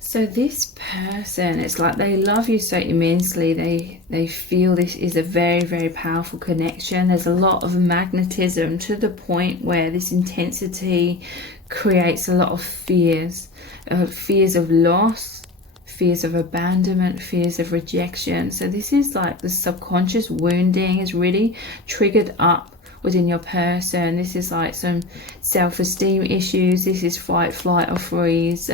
So this person, it's like they love you so immensely. They feel this is a very, very powerful connection. There's a lot of magnetism to the point where this intensity creates a lot of fears. Fears of loss, fears of abandonment, fears of rejection. So this is like the subconscious wounding is really triggered up within your person. This is like some self-esteem issues. This is fight, flight or freeze.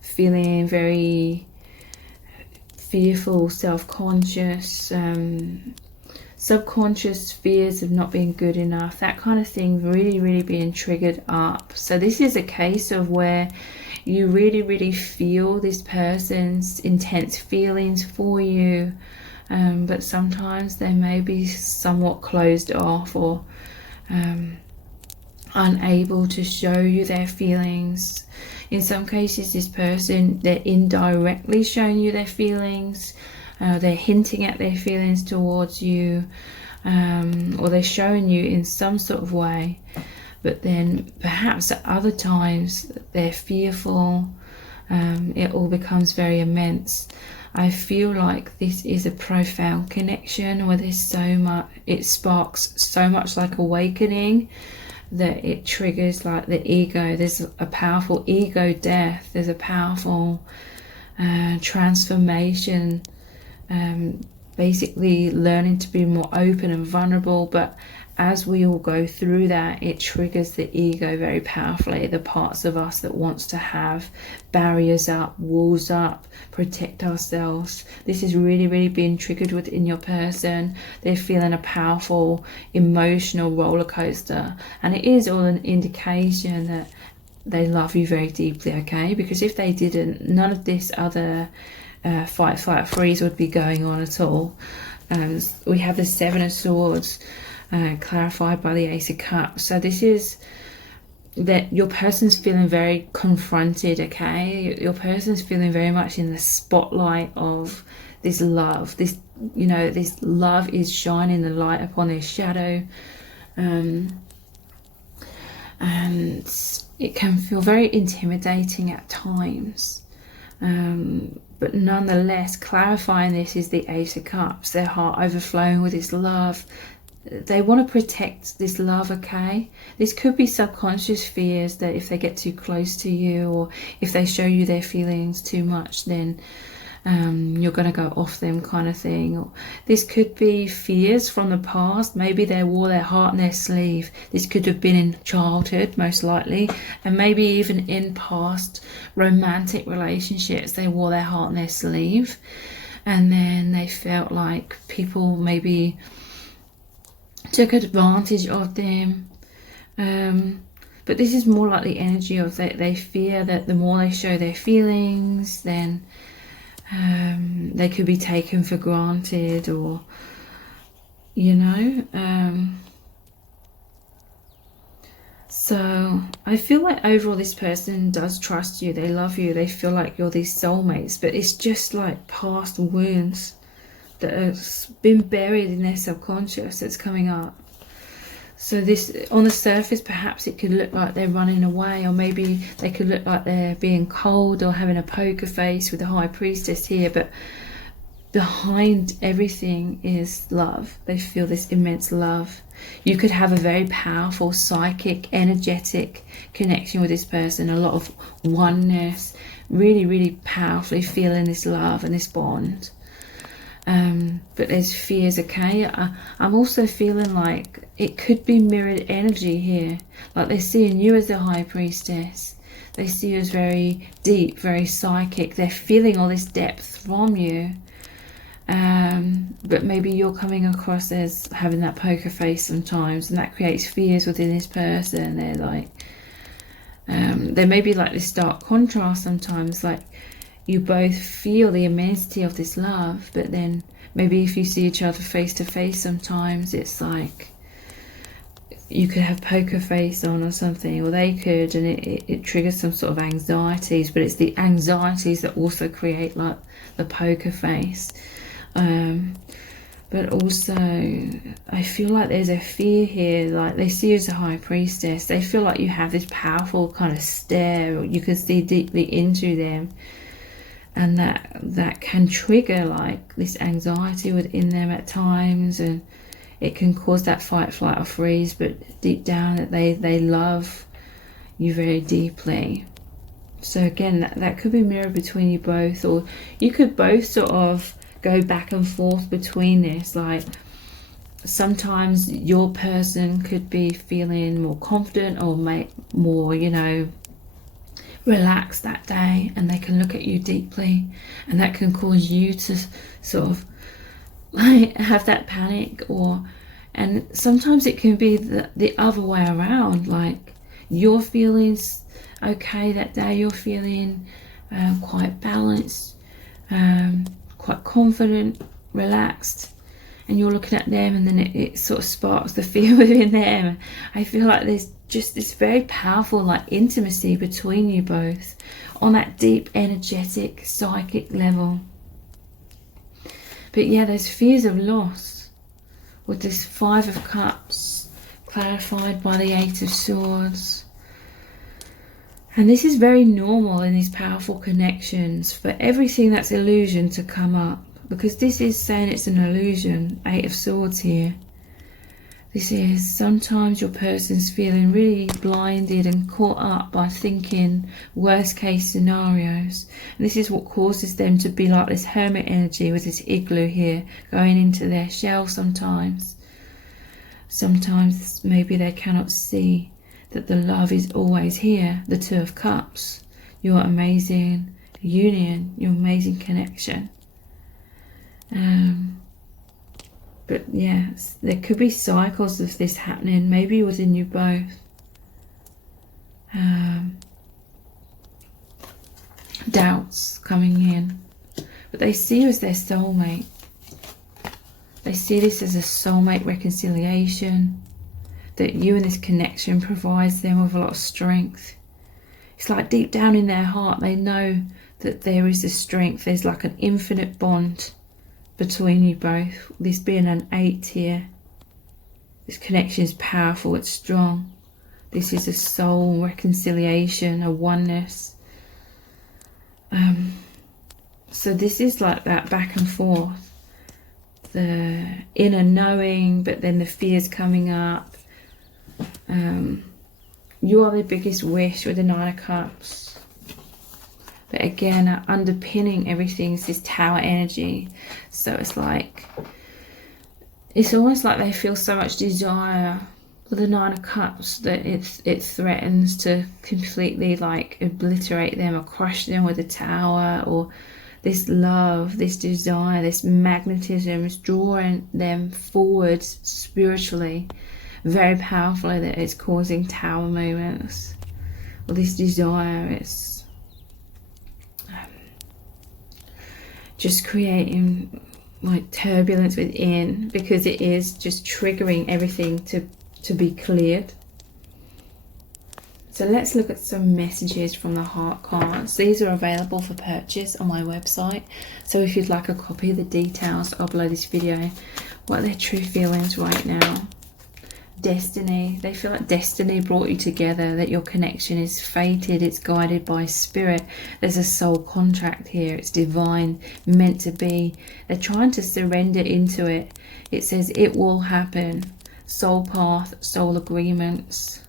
Feeling very fearful, self-conscious, subconscious fears of not being good enough, that kind of thing really, really being triggered up. So this is a case of where you really, really feel this person's intense feelings for you, but sometimes they may be somewhat closed off or unable to show you their feelings. In some cases, this person, they're indirectly showing you their feelings. They're hinting at their feelings towards you, or they're showing you in some sort of way. But then perhaps at other times they're fearful. It all becomes very immense. I feel like this is a profound connection where there's so much, it sparks so much like awakening that it triggers like the ego. There's a powerful ego death. There's a powerful transformation, basically learning to be more open and vulnerable. But as we all go through that, it triggers the ego very powerfully, the parts of us that wants to have barriers up, walls up, protect ourselves. This is really, really being triggered within your person. They're feeling a powerful emotional roller coaster, and it is all an indication that they love you very deeply, okay? Because if they didn't, none of this other fight, flight, freeze would be going on at all. We have the Seven of Swords, clarified by the Ace of Cups. So this is that your person's feeling very confronted, okay? Your person's feeling very much in the spotlight of this love. This, you know, this love is shining the light upon their shadow. And it can feel very intimidating at times. But nonetheless, clarifying this is the Ace of Cups. Their heart overflowing with this love. They want to protect this love, okay? This could be subconscious fears that if they get too close to you, or if they show you their feelings too much, then you're going to go off them, kind of thing. Or this could be fears from the past. Maybe they wore their heart on their sleeve. This could have been in childhood, most likely, and maybe even in past romantic relationships. They wore their heart on their sleeve, and then they felt like people maybe took advantage of them. But this is more like the energy of that they fear that the more they show their feelings, then they could be taken for granted, or you know. So I feel like overall this person does trust you. They love you. They feel like you're these soulmates, but it's just like past wounds that has been buried in their subconscious that's coming up. So this, on the surface, perhaps it could look like they're running away, or maybe they could look like they're being cold or having a poker face with the High Priestess here, but behind everything is love. They feel this immense love. You could have a very powerful psychic, energetic connection with this person, a lot of oneness, really, really powerfully feeling this love and this bond. But there's fears, okay? I'm also feeling like it could be mirrored energy here. Like they're seeing you as the High Priestess. They see you as very deep, very psychic. They're feeling all this depth from you. But maybe you're coming across as having that poker face sometimes, and that creates fears within this person. They're like, there may be like this stark contrast sometimes, like you both feel the immensity of this love, but then maybe if you see each other face to face sometimes, it's like you could have poker face on or something, or they could, and it triggers some sort of anxieties, but it's the anxieties that also create like the poker face. But also I feel like there's a fear here, like they see you as a High Priestess. They feel like you have this powerful kind of stare, or you can see deeply into them, and that can trigger like this anxiety within them at times, and it can cause that fight, flight or freeze. But deep down that they love you very deeply. So again, that could be mirrored between you both, or you could both sort of go back and forth between this. Like sometimes your person could be feeling more confident or more, you know, relaxed that day, and they can look at you deeply, and that can cause you to sort of like have that panic, and sometimes it can be the other way around. Like you're feeling okay that day, you're feeling quite balanced, quite confident, relaxed, and you're looking at them, and then it sort of sparks the fear within them. I feel like there's just this very powerful like intimacy between you both on that deep energetic psychic level. But yeah, there's fears of loss with this Five of Cups clarified by the Eight of Swords. And this is very normal in these powerful connections for everything that's illusion to come up, because this is saying it's an illusion. 8 of Swords here. This is sometimes your person's feeling really blinded and caught up by thinking worst case scenarios. And this is what causes them to be like this hermit energy with this igloo here, going into their shell sometimes. Sometimes maybe they cannot see that the love is always here. The 2 of Cups, your amazing union, your amazing connection. But yes, there could be cycles of this happening, maybe within you both. Doubts coming in. But they see you as their soulmate. They see this as a soulmate reconciliation. That you and this connection provides them with a lot of strength. It's like deep down in their heart, they know that there is a strength. There's like an infinite bond between you both. This being an 8 here, this connection is powerful, it's strong. This is a soul reconciliation, a oneness. So this is like that back and forth, the inner knowing, but then the fears coming up. You are the biggest wish with the 9 of Cups. But again, underpinning everything is this Tower energy. So it's like, it's almost like they feel so much desire with the 9 of Cups that it threatens to completely like obliterate them or crush them with the Tower. Or this love, this desire, this magnetism is drawing them forwards spiritually very powerfully, that it's causing Tower moments. Or this desire is just creating like turbulence within, because it is just triggering everything to be cleared. So let's look at some messages from the heart cards. These are available for purchase on my website, so if you'd like a copy of the details, I'll below this video. What are their true feelings right now? Destiny. They feel like destiny brought you together, that your connection is fated, it's guided by spirit. There's a soul contract here, it's divine, meant to be. They're trying to surrender into it. It says it will happen. Soul path, soul agreements.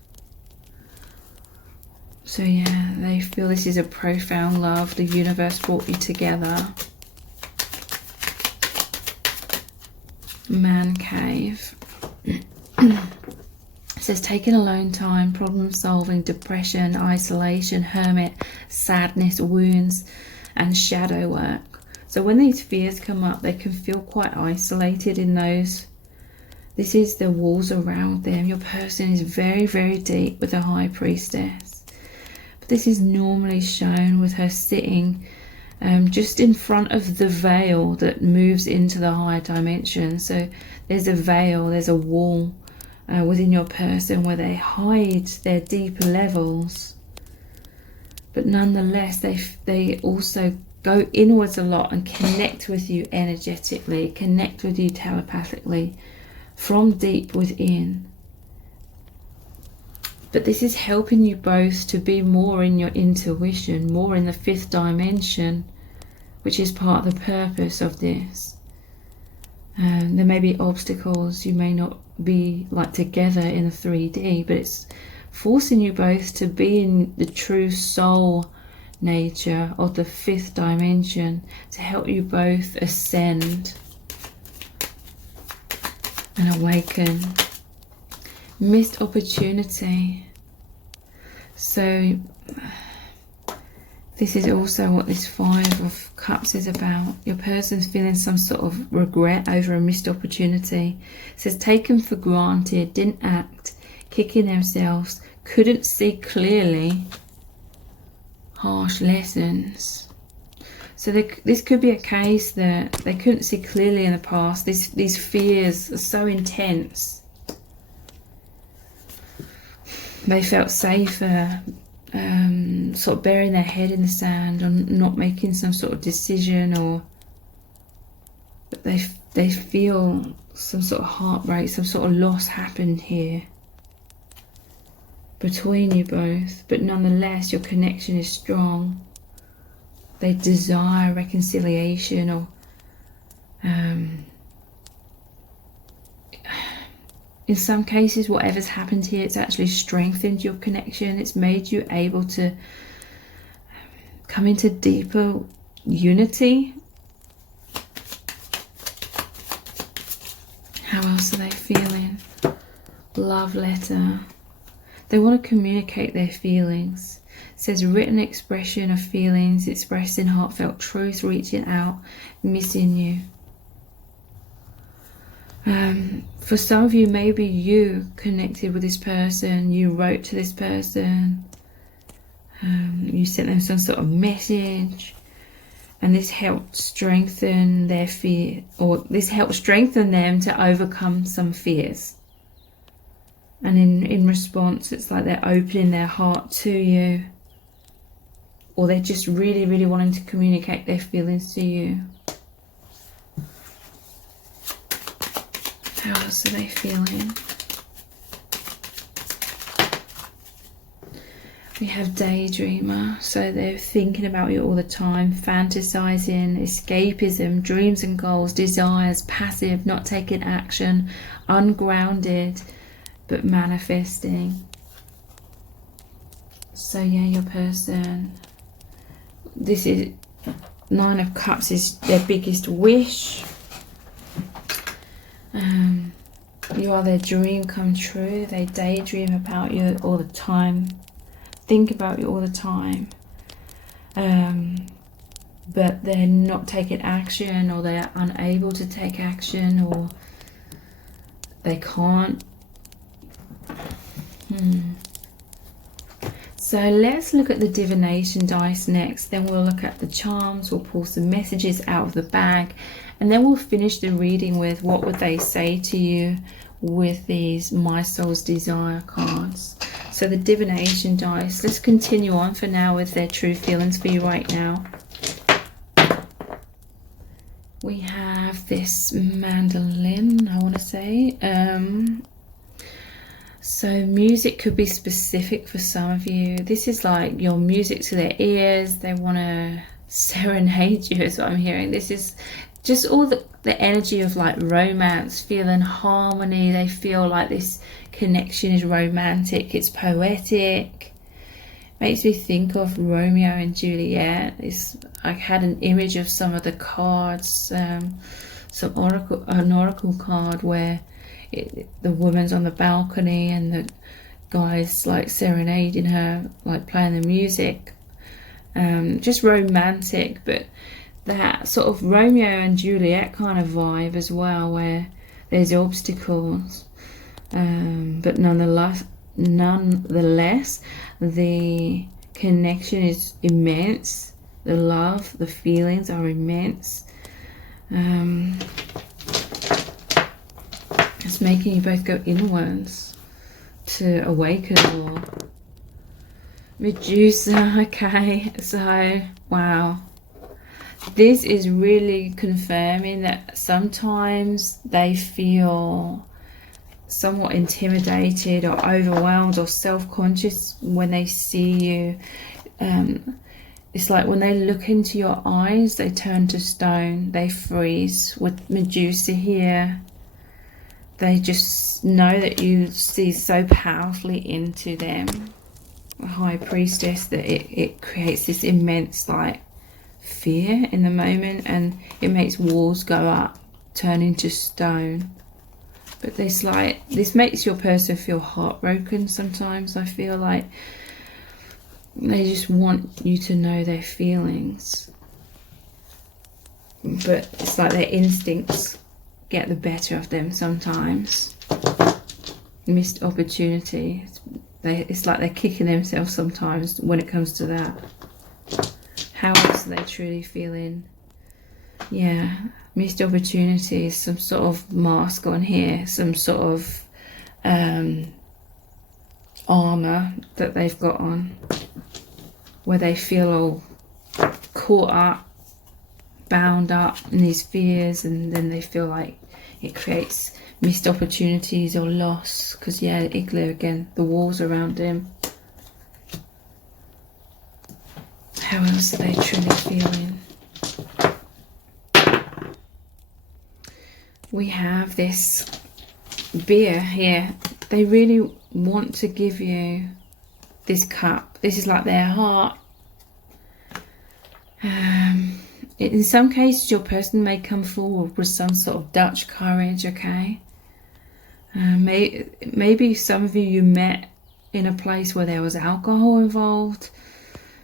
So yeah, they feel this is a profound love. The universe brought you together. Man cave. It says taking alone time, problem solving, depression, isolation, hermit, sadness, wounds, and shadow work. So when these fears come up, they can feel quite isolated in those. This is the walls around them. Your person is very, very deep with the High Priestess. But this is normally shown with her sitting just in front of the veil that moves into the higher dimension. So there's a veil, there's a wall within your person where they hide their deeper levels, but nonetheless they also go inwards a lot and connect with you energetically, connect with you telepathically from deep within. But this is helping you both to be more in your intuition, more in the 5th dimension, which is part of the purpose of this. There may be obstacles, you may not be like together in the 3D, but it's forcing you both to be in the true soul nature of the 5th dimension, to help you both ascend and awaken. Missed opportunity. So this is also what this 5 of Cups is about. Your person's feeling some sort of regret over a missed opportunity. It says taken for granted, didn't act, kicking themselves, couldn't see clearly, harsh lessons. So this could be a case that they couldn't see clearly in the past. These fears are so intense. They felt safer sort of burying their head in the sand or not making some sort of decision, or they feel some sort of heartbreak, some sort of loss happened here. between you both, but nonetheless your connection is strong. They desire reconciliation, or in some cases, whatever's happened here, it's actually strengthened your connection. It's made you able to come into deeper unity. How else are they feeling? Love letter. They want to communicate their feelings. It says written expression of feelings, expressing heartfelt truth, reaching out, missing you. For some of you, maybe you connected with this person, you wrote to this person, you sent them some sort of message, and this helped strengthen their fear, or this helped strengthen them to overcome some fears. And in response, it's like they're opening their heart to you, or they're just really, really wanting to communicate their feelings to you. How else are they feeling? We have daydreamer, so they're thinking about you all the time, fantasizing, escapism, dreams and goals, desires, passive, not taking action, ungrounded, but manifesting. So yeah, your person, this is Nine of Cups is their biggest wish. You are their dream come true. They daydream about you all the time, think about you all the time, but they're not taking action, or they're unable to take action, or they can't. So let's look at the divination dice next, then we'll look at the charms, we'll pull some messages out of the bag, and then we'll finish the reading with what would they say to you with these My Soul's Desire cards. So the divination dice, let's continue on for now with their true feelings for you right now. We have this mandolin, I want to say. So music could be specific for some of you. This is like your music to their ears. They want to serenade you, is what I'm hearing. This is just all the energy of like romance, feeling harmony. They feel like this connection is romantic, it's poetic. Makes me think of Romeo and Juliet. I had an image of some of the cards, an oracle card where the woman's on the balcony and the guy's like serenading her, like playing the music. Just romantic, but that sort of Romeo and Juliet kind of vibe as well, where there's obstacles, but nonetheless the connection is immense. The love, the feelings are immense. It's making you both go inwards to awaken more. Medusa, okay, so wow. This is really confirming that sometimes they feel somewhat intimidated or overwhelmed or self-conscious when they see you. It's like when they look into your eyes, they turn to stone, they freeze. With Medusa here, they just know that you see so powerfully into them, a high priestess, that it creates this immense like fear in the moment, and it makes walls go up, turn into stone. But this makes your person feel heartbroken sometimes. I feel like they just want you to know their feelings, but it's like their instincts get the better of them sometimes. Missed opportunity. It's like they're kicking themselves sometimes when it comes to that. How else are they truly feeling? Yeah, missed opportunities, some sort of mask on here, some sort of armor that they've got on, where they feel all caught up, bound up in these fears, and then they feel like it creates missed opportunities or loss. Because yeah, Igloo again, the walls around him. How else are they truly feeling? We have this beer here. They really want to give you this cup. This is like their heart. In some cases, your person may come forward with some sort of Dutch courage, okay? Maybe some of you met in a place where there was alcohol involved.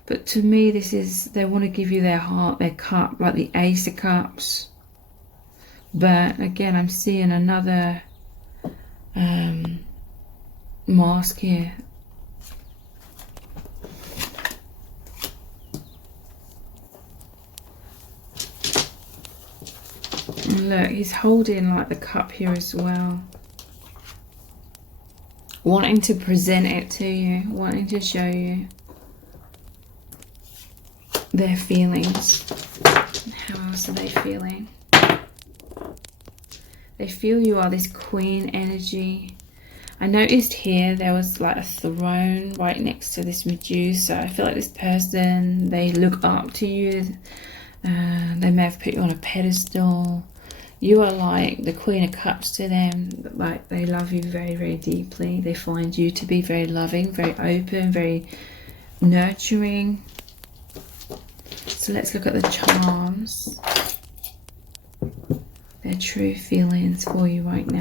But to me, this is, they want to give you their heart, their cup, like the Ace of Cups. But again, I'm seeing another mask here. And look, he's holding like the cup here as well. Wanting to present it to you, wanting to show you their feelings. How else are they feeling? They feel you are this queen energy. I noticed here there was like a throne right next to this Medusa. I feel like this person, they look up to you. They may have put you on a pedestal. You are like the Queen of Cups to them. Like, they love you very, very deeply. They find you to be very loving, very open, very nurturing. So let's look at the charms. Their true feelings for you right now.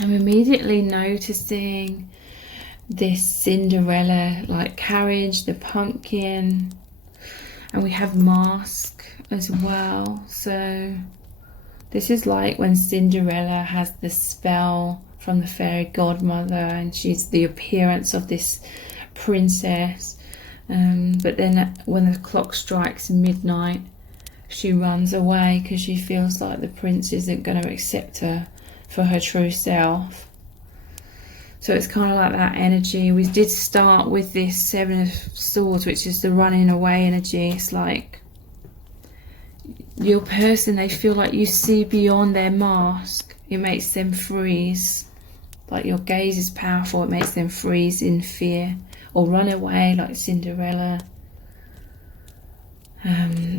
I'm immediately noticing this Cinderella like carriage, the pumpkin, and we have mask as well. So this is like when Cinderella has the spell from the fairy godmother and she's the appearance of this princess. But then when the clock strikes midnight, she runs away because she feels like the prince isn't going to accept her for her true self. So it's kind of like that energy. We did start with this Seven of Swords, which is the running away energy. It's like your person, they feel like you see beyond their mask. It makes them freeze. Like your gaze is powerful. It makes them freeze in fear or run away like Cinderella.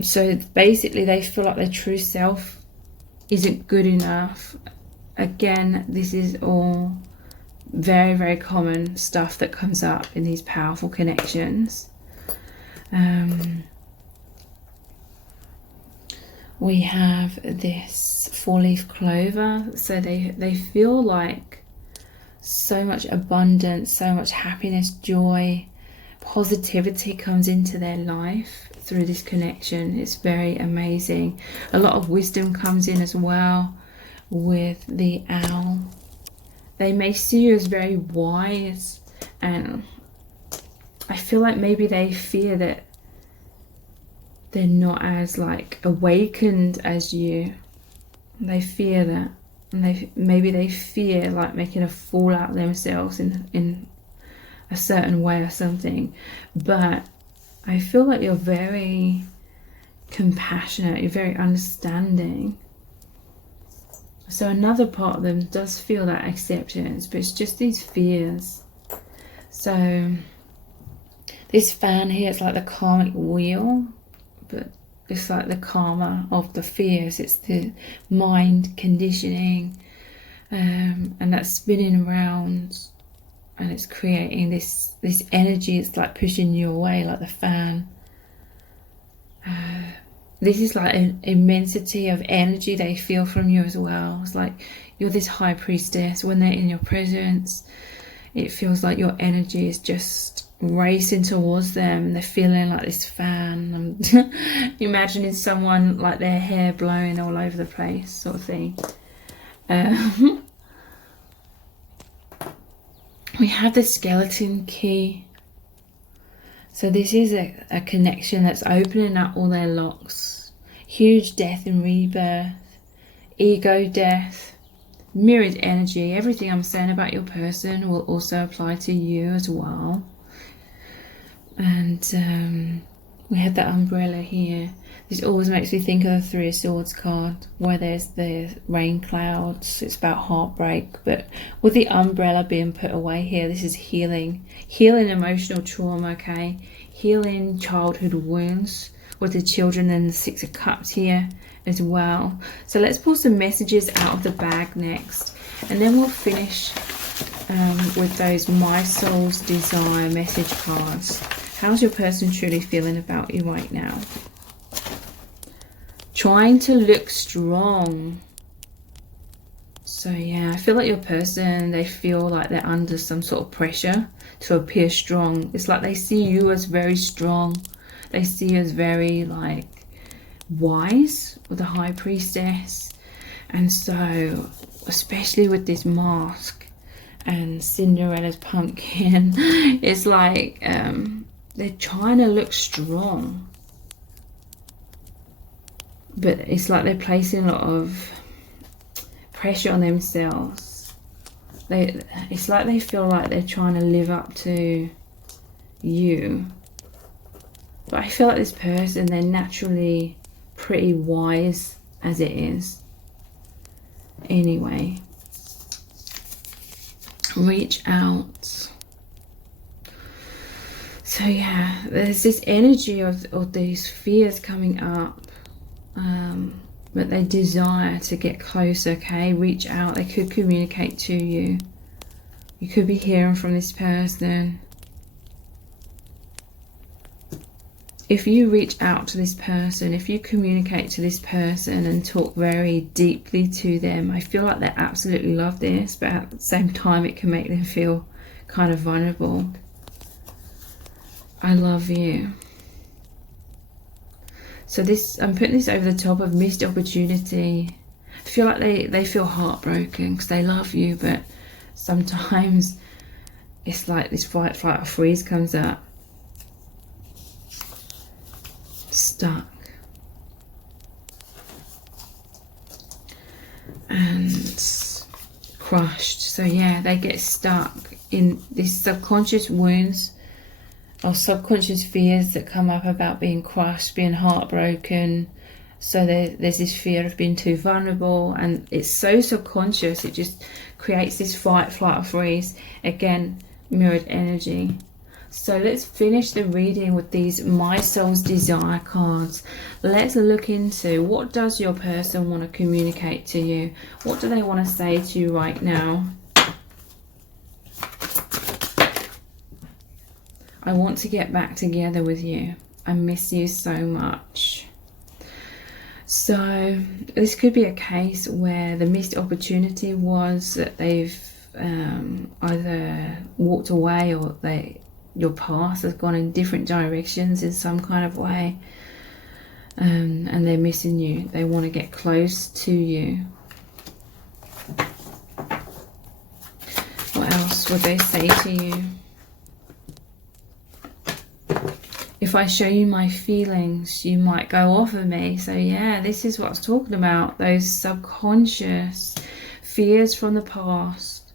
So basically they feel like their true self isn't good enough. Again, this is all very, very common stuff that comes up in these powerful connections. We have this 4-leaf clover. So they feel like so much abundance, so much happiness, joy, positivity comes into their life through this connection. It's very amazing. A lot of wisdom comes in as well with the owl. They may see you as very wise, and I feel like maybe they fear that they're not as like awakened as you. They fear that, and maybe they fear like making a fool out of themselves in a certain way or something. But I feel like you're very compassionate, you're very understanding. So another part of them does feel that acceptance, but it's just these fears. So this fan here, it's like the karmic wheel, but it's like the karma of the fears. It's the mind conditioning, and that's spinning around, and it's creating this energy. It's like pushing you away, like the fan. This is like an immensity of energy they feel from you as well. It's like you're this high priestess. When they're in your presence, it feels like your energy is just racing towards them. They're feeling like this fan. I'm imagining someone like their hair blowing all over the place, sort of thing. We have the skeleton key. So this is a connection that's opening up all their locks. Huge death and rebirth, ego death, mirrored energy. Everything I'm saying about your person will also apply to you as well. And we have the umbrella here. This always makes me think of the Three of Swords card, where there's the rain clouds. It's about heartbreak, but with the umbrella being put away here, this is healing emotional trauma, okay, healing childhood wounds, with the children and the Six of Cups here as well. So let's pull some messages out of the bag next, and then we'll finish with those My Soul's Desire message cards. How's your person truly feeling about you right now? Trying to look strong. So yeah, I feel like your person, they feel like they're under some sort of pressure to appear strong. It's like they see you as very strong. They see you as very like wise, with the High Priestess. And so, especially with this mask and Cinderella's pumpkin, it's like they're trying to look strong, but it's like they're placing a lot of pressure on themselves. It's like they feel like they're trying to live up to you. But I feel like this person, they're naturally pretty wise as it is. Anyway, reach out. So yeah, there's this energy of these fears coming up, but they desire to get closer, okay? Reach out. They could communicate to you. You could be hearing from this person. If you reach out to this person, if you communicate to this person and talk very deeply to them, I feel like they absolutely love this, but at the same time it can make them feel kind of vulnerable. I love you. So this, I'm putting this over the top of missed opportunity. I feel like they feel heartbroken because they love you, but sometimes it's like this fight, flight or freeze comes up. Stuck. And crushed. So yeah, they get stuck in these subconscious wounds or subconscious fears that come up about being crushed, being heartbroken. So there's this fear of being too vulnerable, and it's so subconscious, it just creates this fight, flight or freeze. Again, mirrored energy. So let's finish the reading with these My Soul's Desire cards. Let's look into, what does your person want to communicate to you? What do they want to say to you right now? I want to get back together with you. I miss you so much. So this could be a case where the missed opportunity was that they've either walked away, or your path has gone in different directions in some kind of way, and they're missing you. They want to get close to you. What else would they say to you? If I show you my feelings, you might go off of me. So yeah, this is what I was talking about. Those subconscious fears from the past,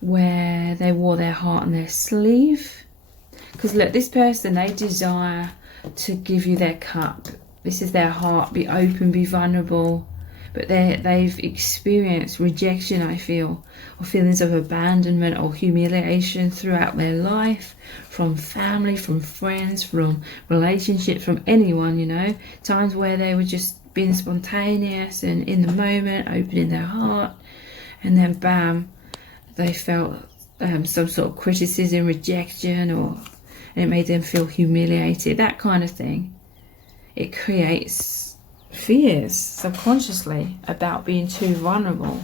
where they wore their heart on their sleeve. Because look, this person, they desire to give you their cup. This is their heart. Be open, be vulnerable. But they've experienced rejection, I feel, or feelings of abandonment or humiliation throughout their life, from family, from friends, from relationships, from anyone, you know. Times where they were just being spontaneous and in the moment, opening their heart, and then bam, they felt some sort of criticism, rejection, and it made them feel humiliated, that kind of thing. It creates fears subconsciously about being too vulnerable.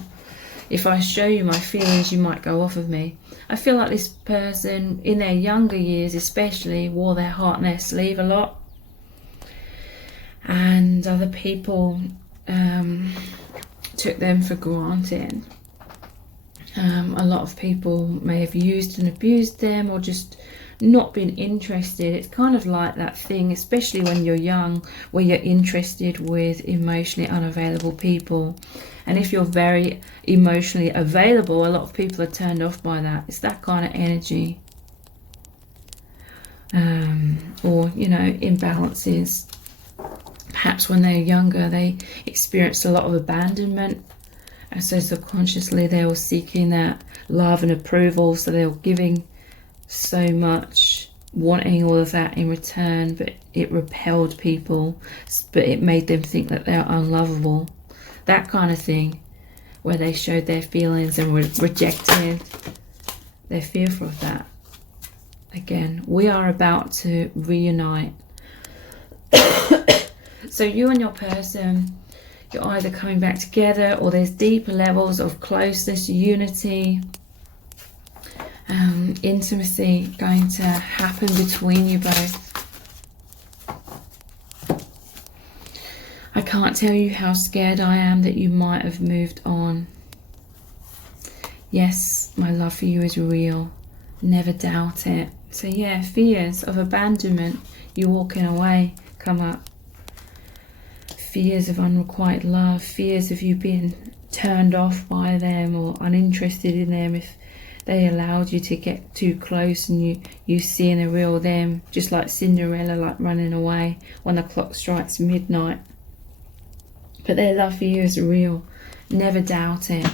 If I show you my feelings, you might go off of me. I feel like this person, in their younger years especially, wore their heart on their sleeve a lot, and other people took them for granted. A lot of people may have used and abused them, or just not been interested. It's kind of like that thing, especially when you're young, where you're interested with emotionally unavailable people. And if you're very emotionally available, a lot of people are turned off by that. It's that kind of energy. Or, you know, imbalances. Perhaps when they're younger, they experienced a lot of abandonment. And so subconsciously they were seeking that love and approval. So they were giving so much, wanting all of that in return, but it repelled people, but it made them think that they're unlovable. That kind of thing, where they showed their feelings and were rejected. They're fearful of that. Again, we are about to reunite. So you and your person, you're either coming back together, or there's deeper levels of closeness, unity, intimacy going to happen between you both. I can't tell you how scared I am that you might have moved on. Yes, my love for you is real. Never doubt it. So yeah, fears of abandonment, you walking away, come up. Fears of unrequited love, fears of you being turned off by them or uninterested in them if they allowed you to get too close and you seeing the real them, just like Cinderella, like running away when the clock strikes midnight. But their love for you is real. Never doubt it.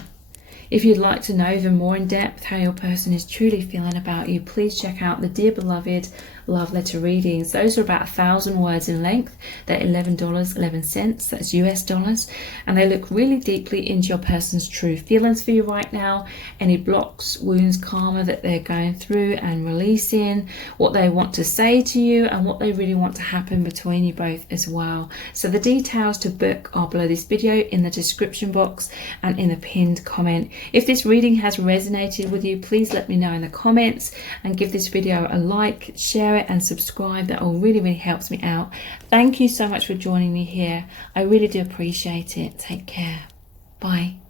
If you'd like to know even more in depth how your person is truly feeling about you, please check out the Dear Beloved love letter readings. Those are about 1,000 words in length. They're $11.11, that's US dollars, and they look really deeply into your person's true feelings for you right now, any blocks, wounds, karma that they're going through and releasing, what they want to say to you, and what they really want to happen between you both as well. So the details to book are below this video in the description box and in the pinned comment. If this reading has resonated with you, please let me know in the comments and give this video a like, share it and subscribe. That all really helps me out. Thank you so much for joining me here. I really do appreciate it. Take care. Bye.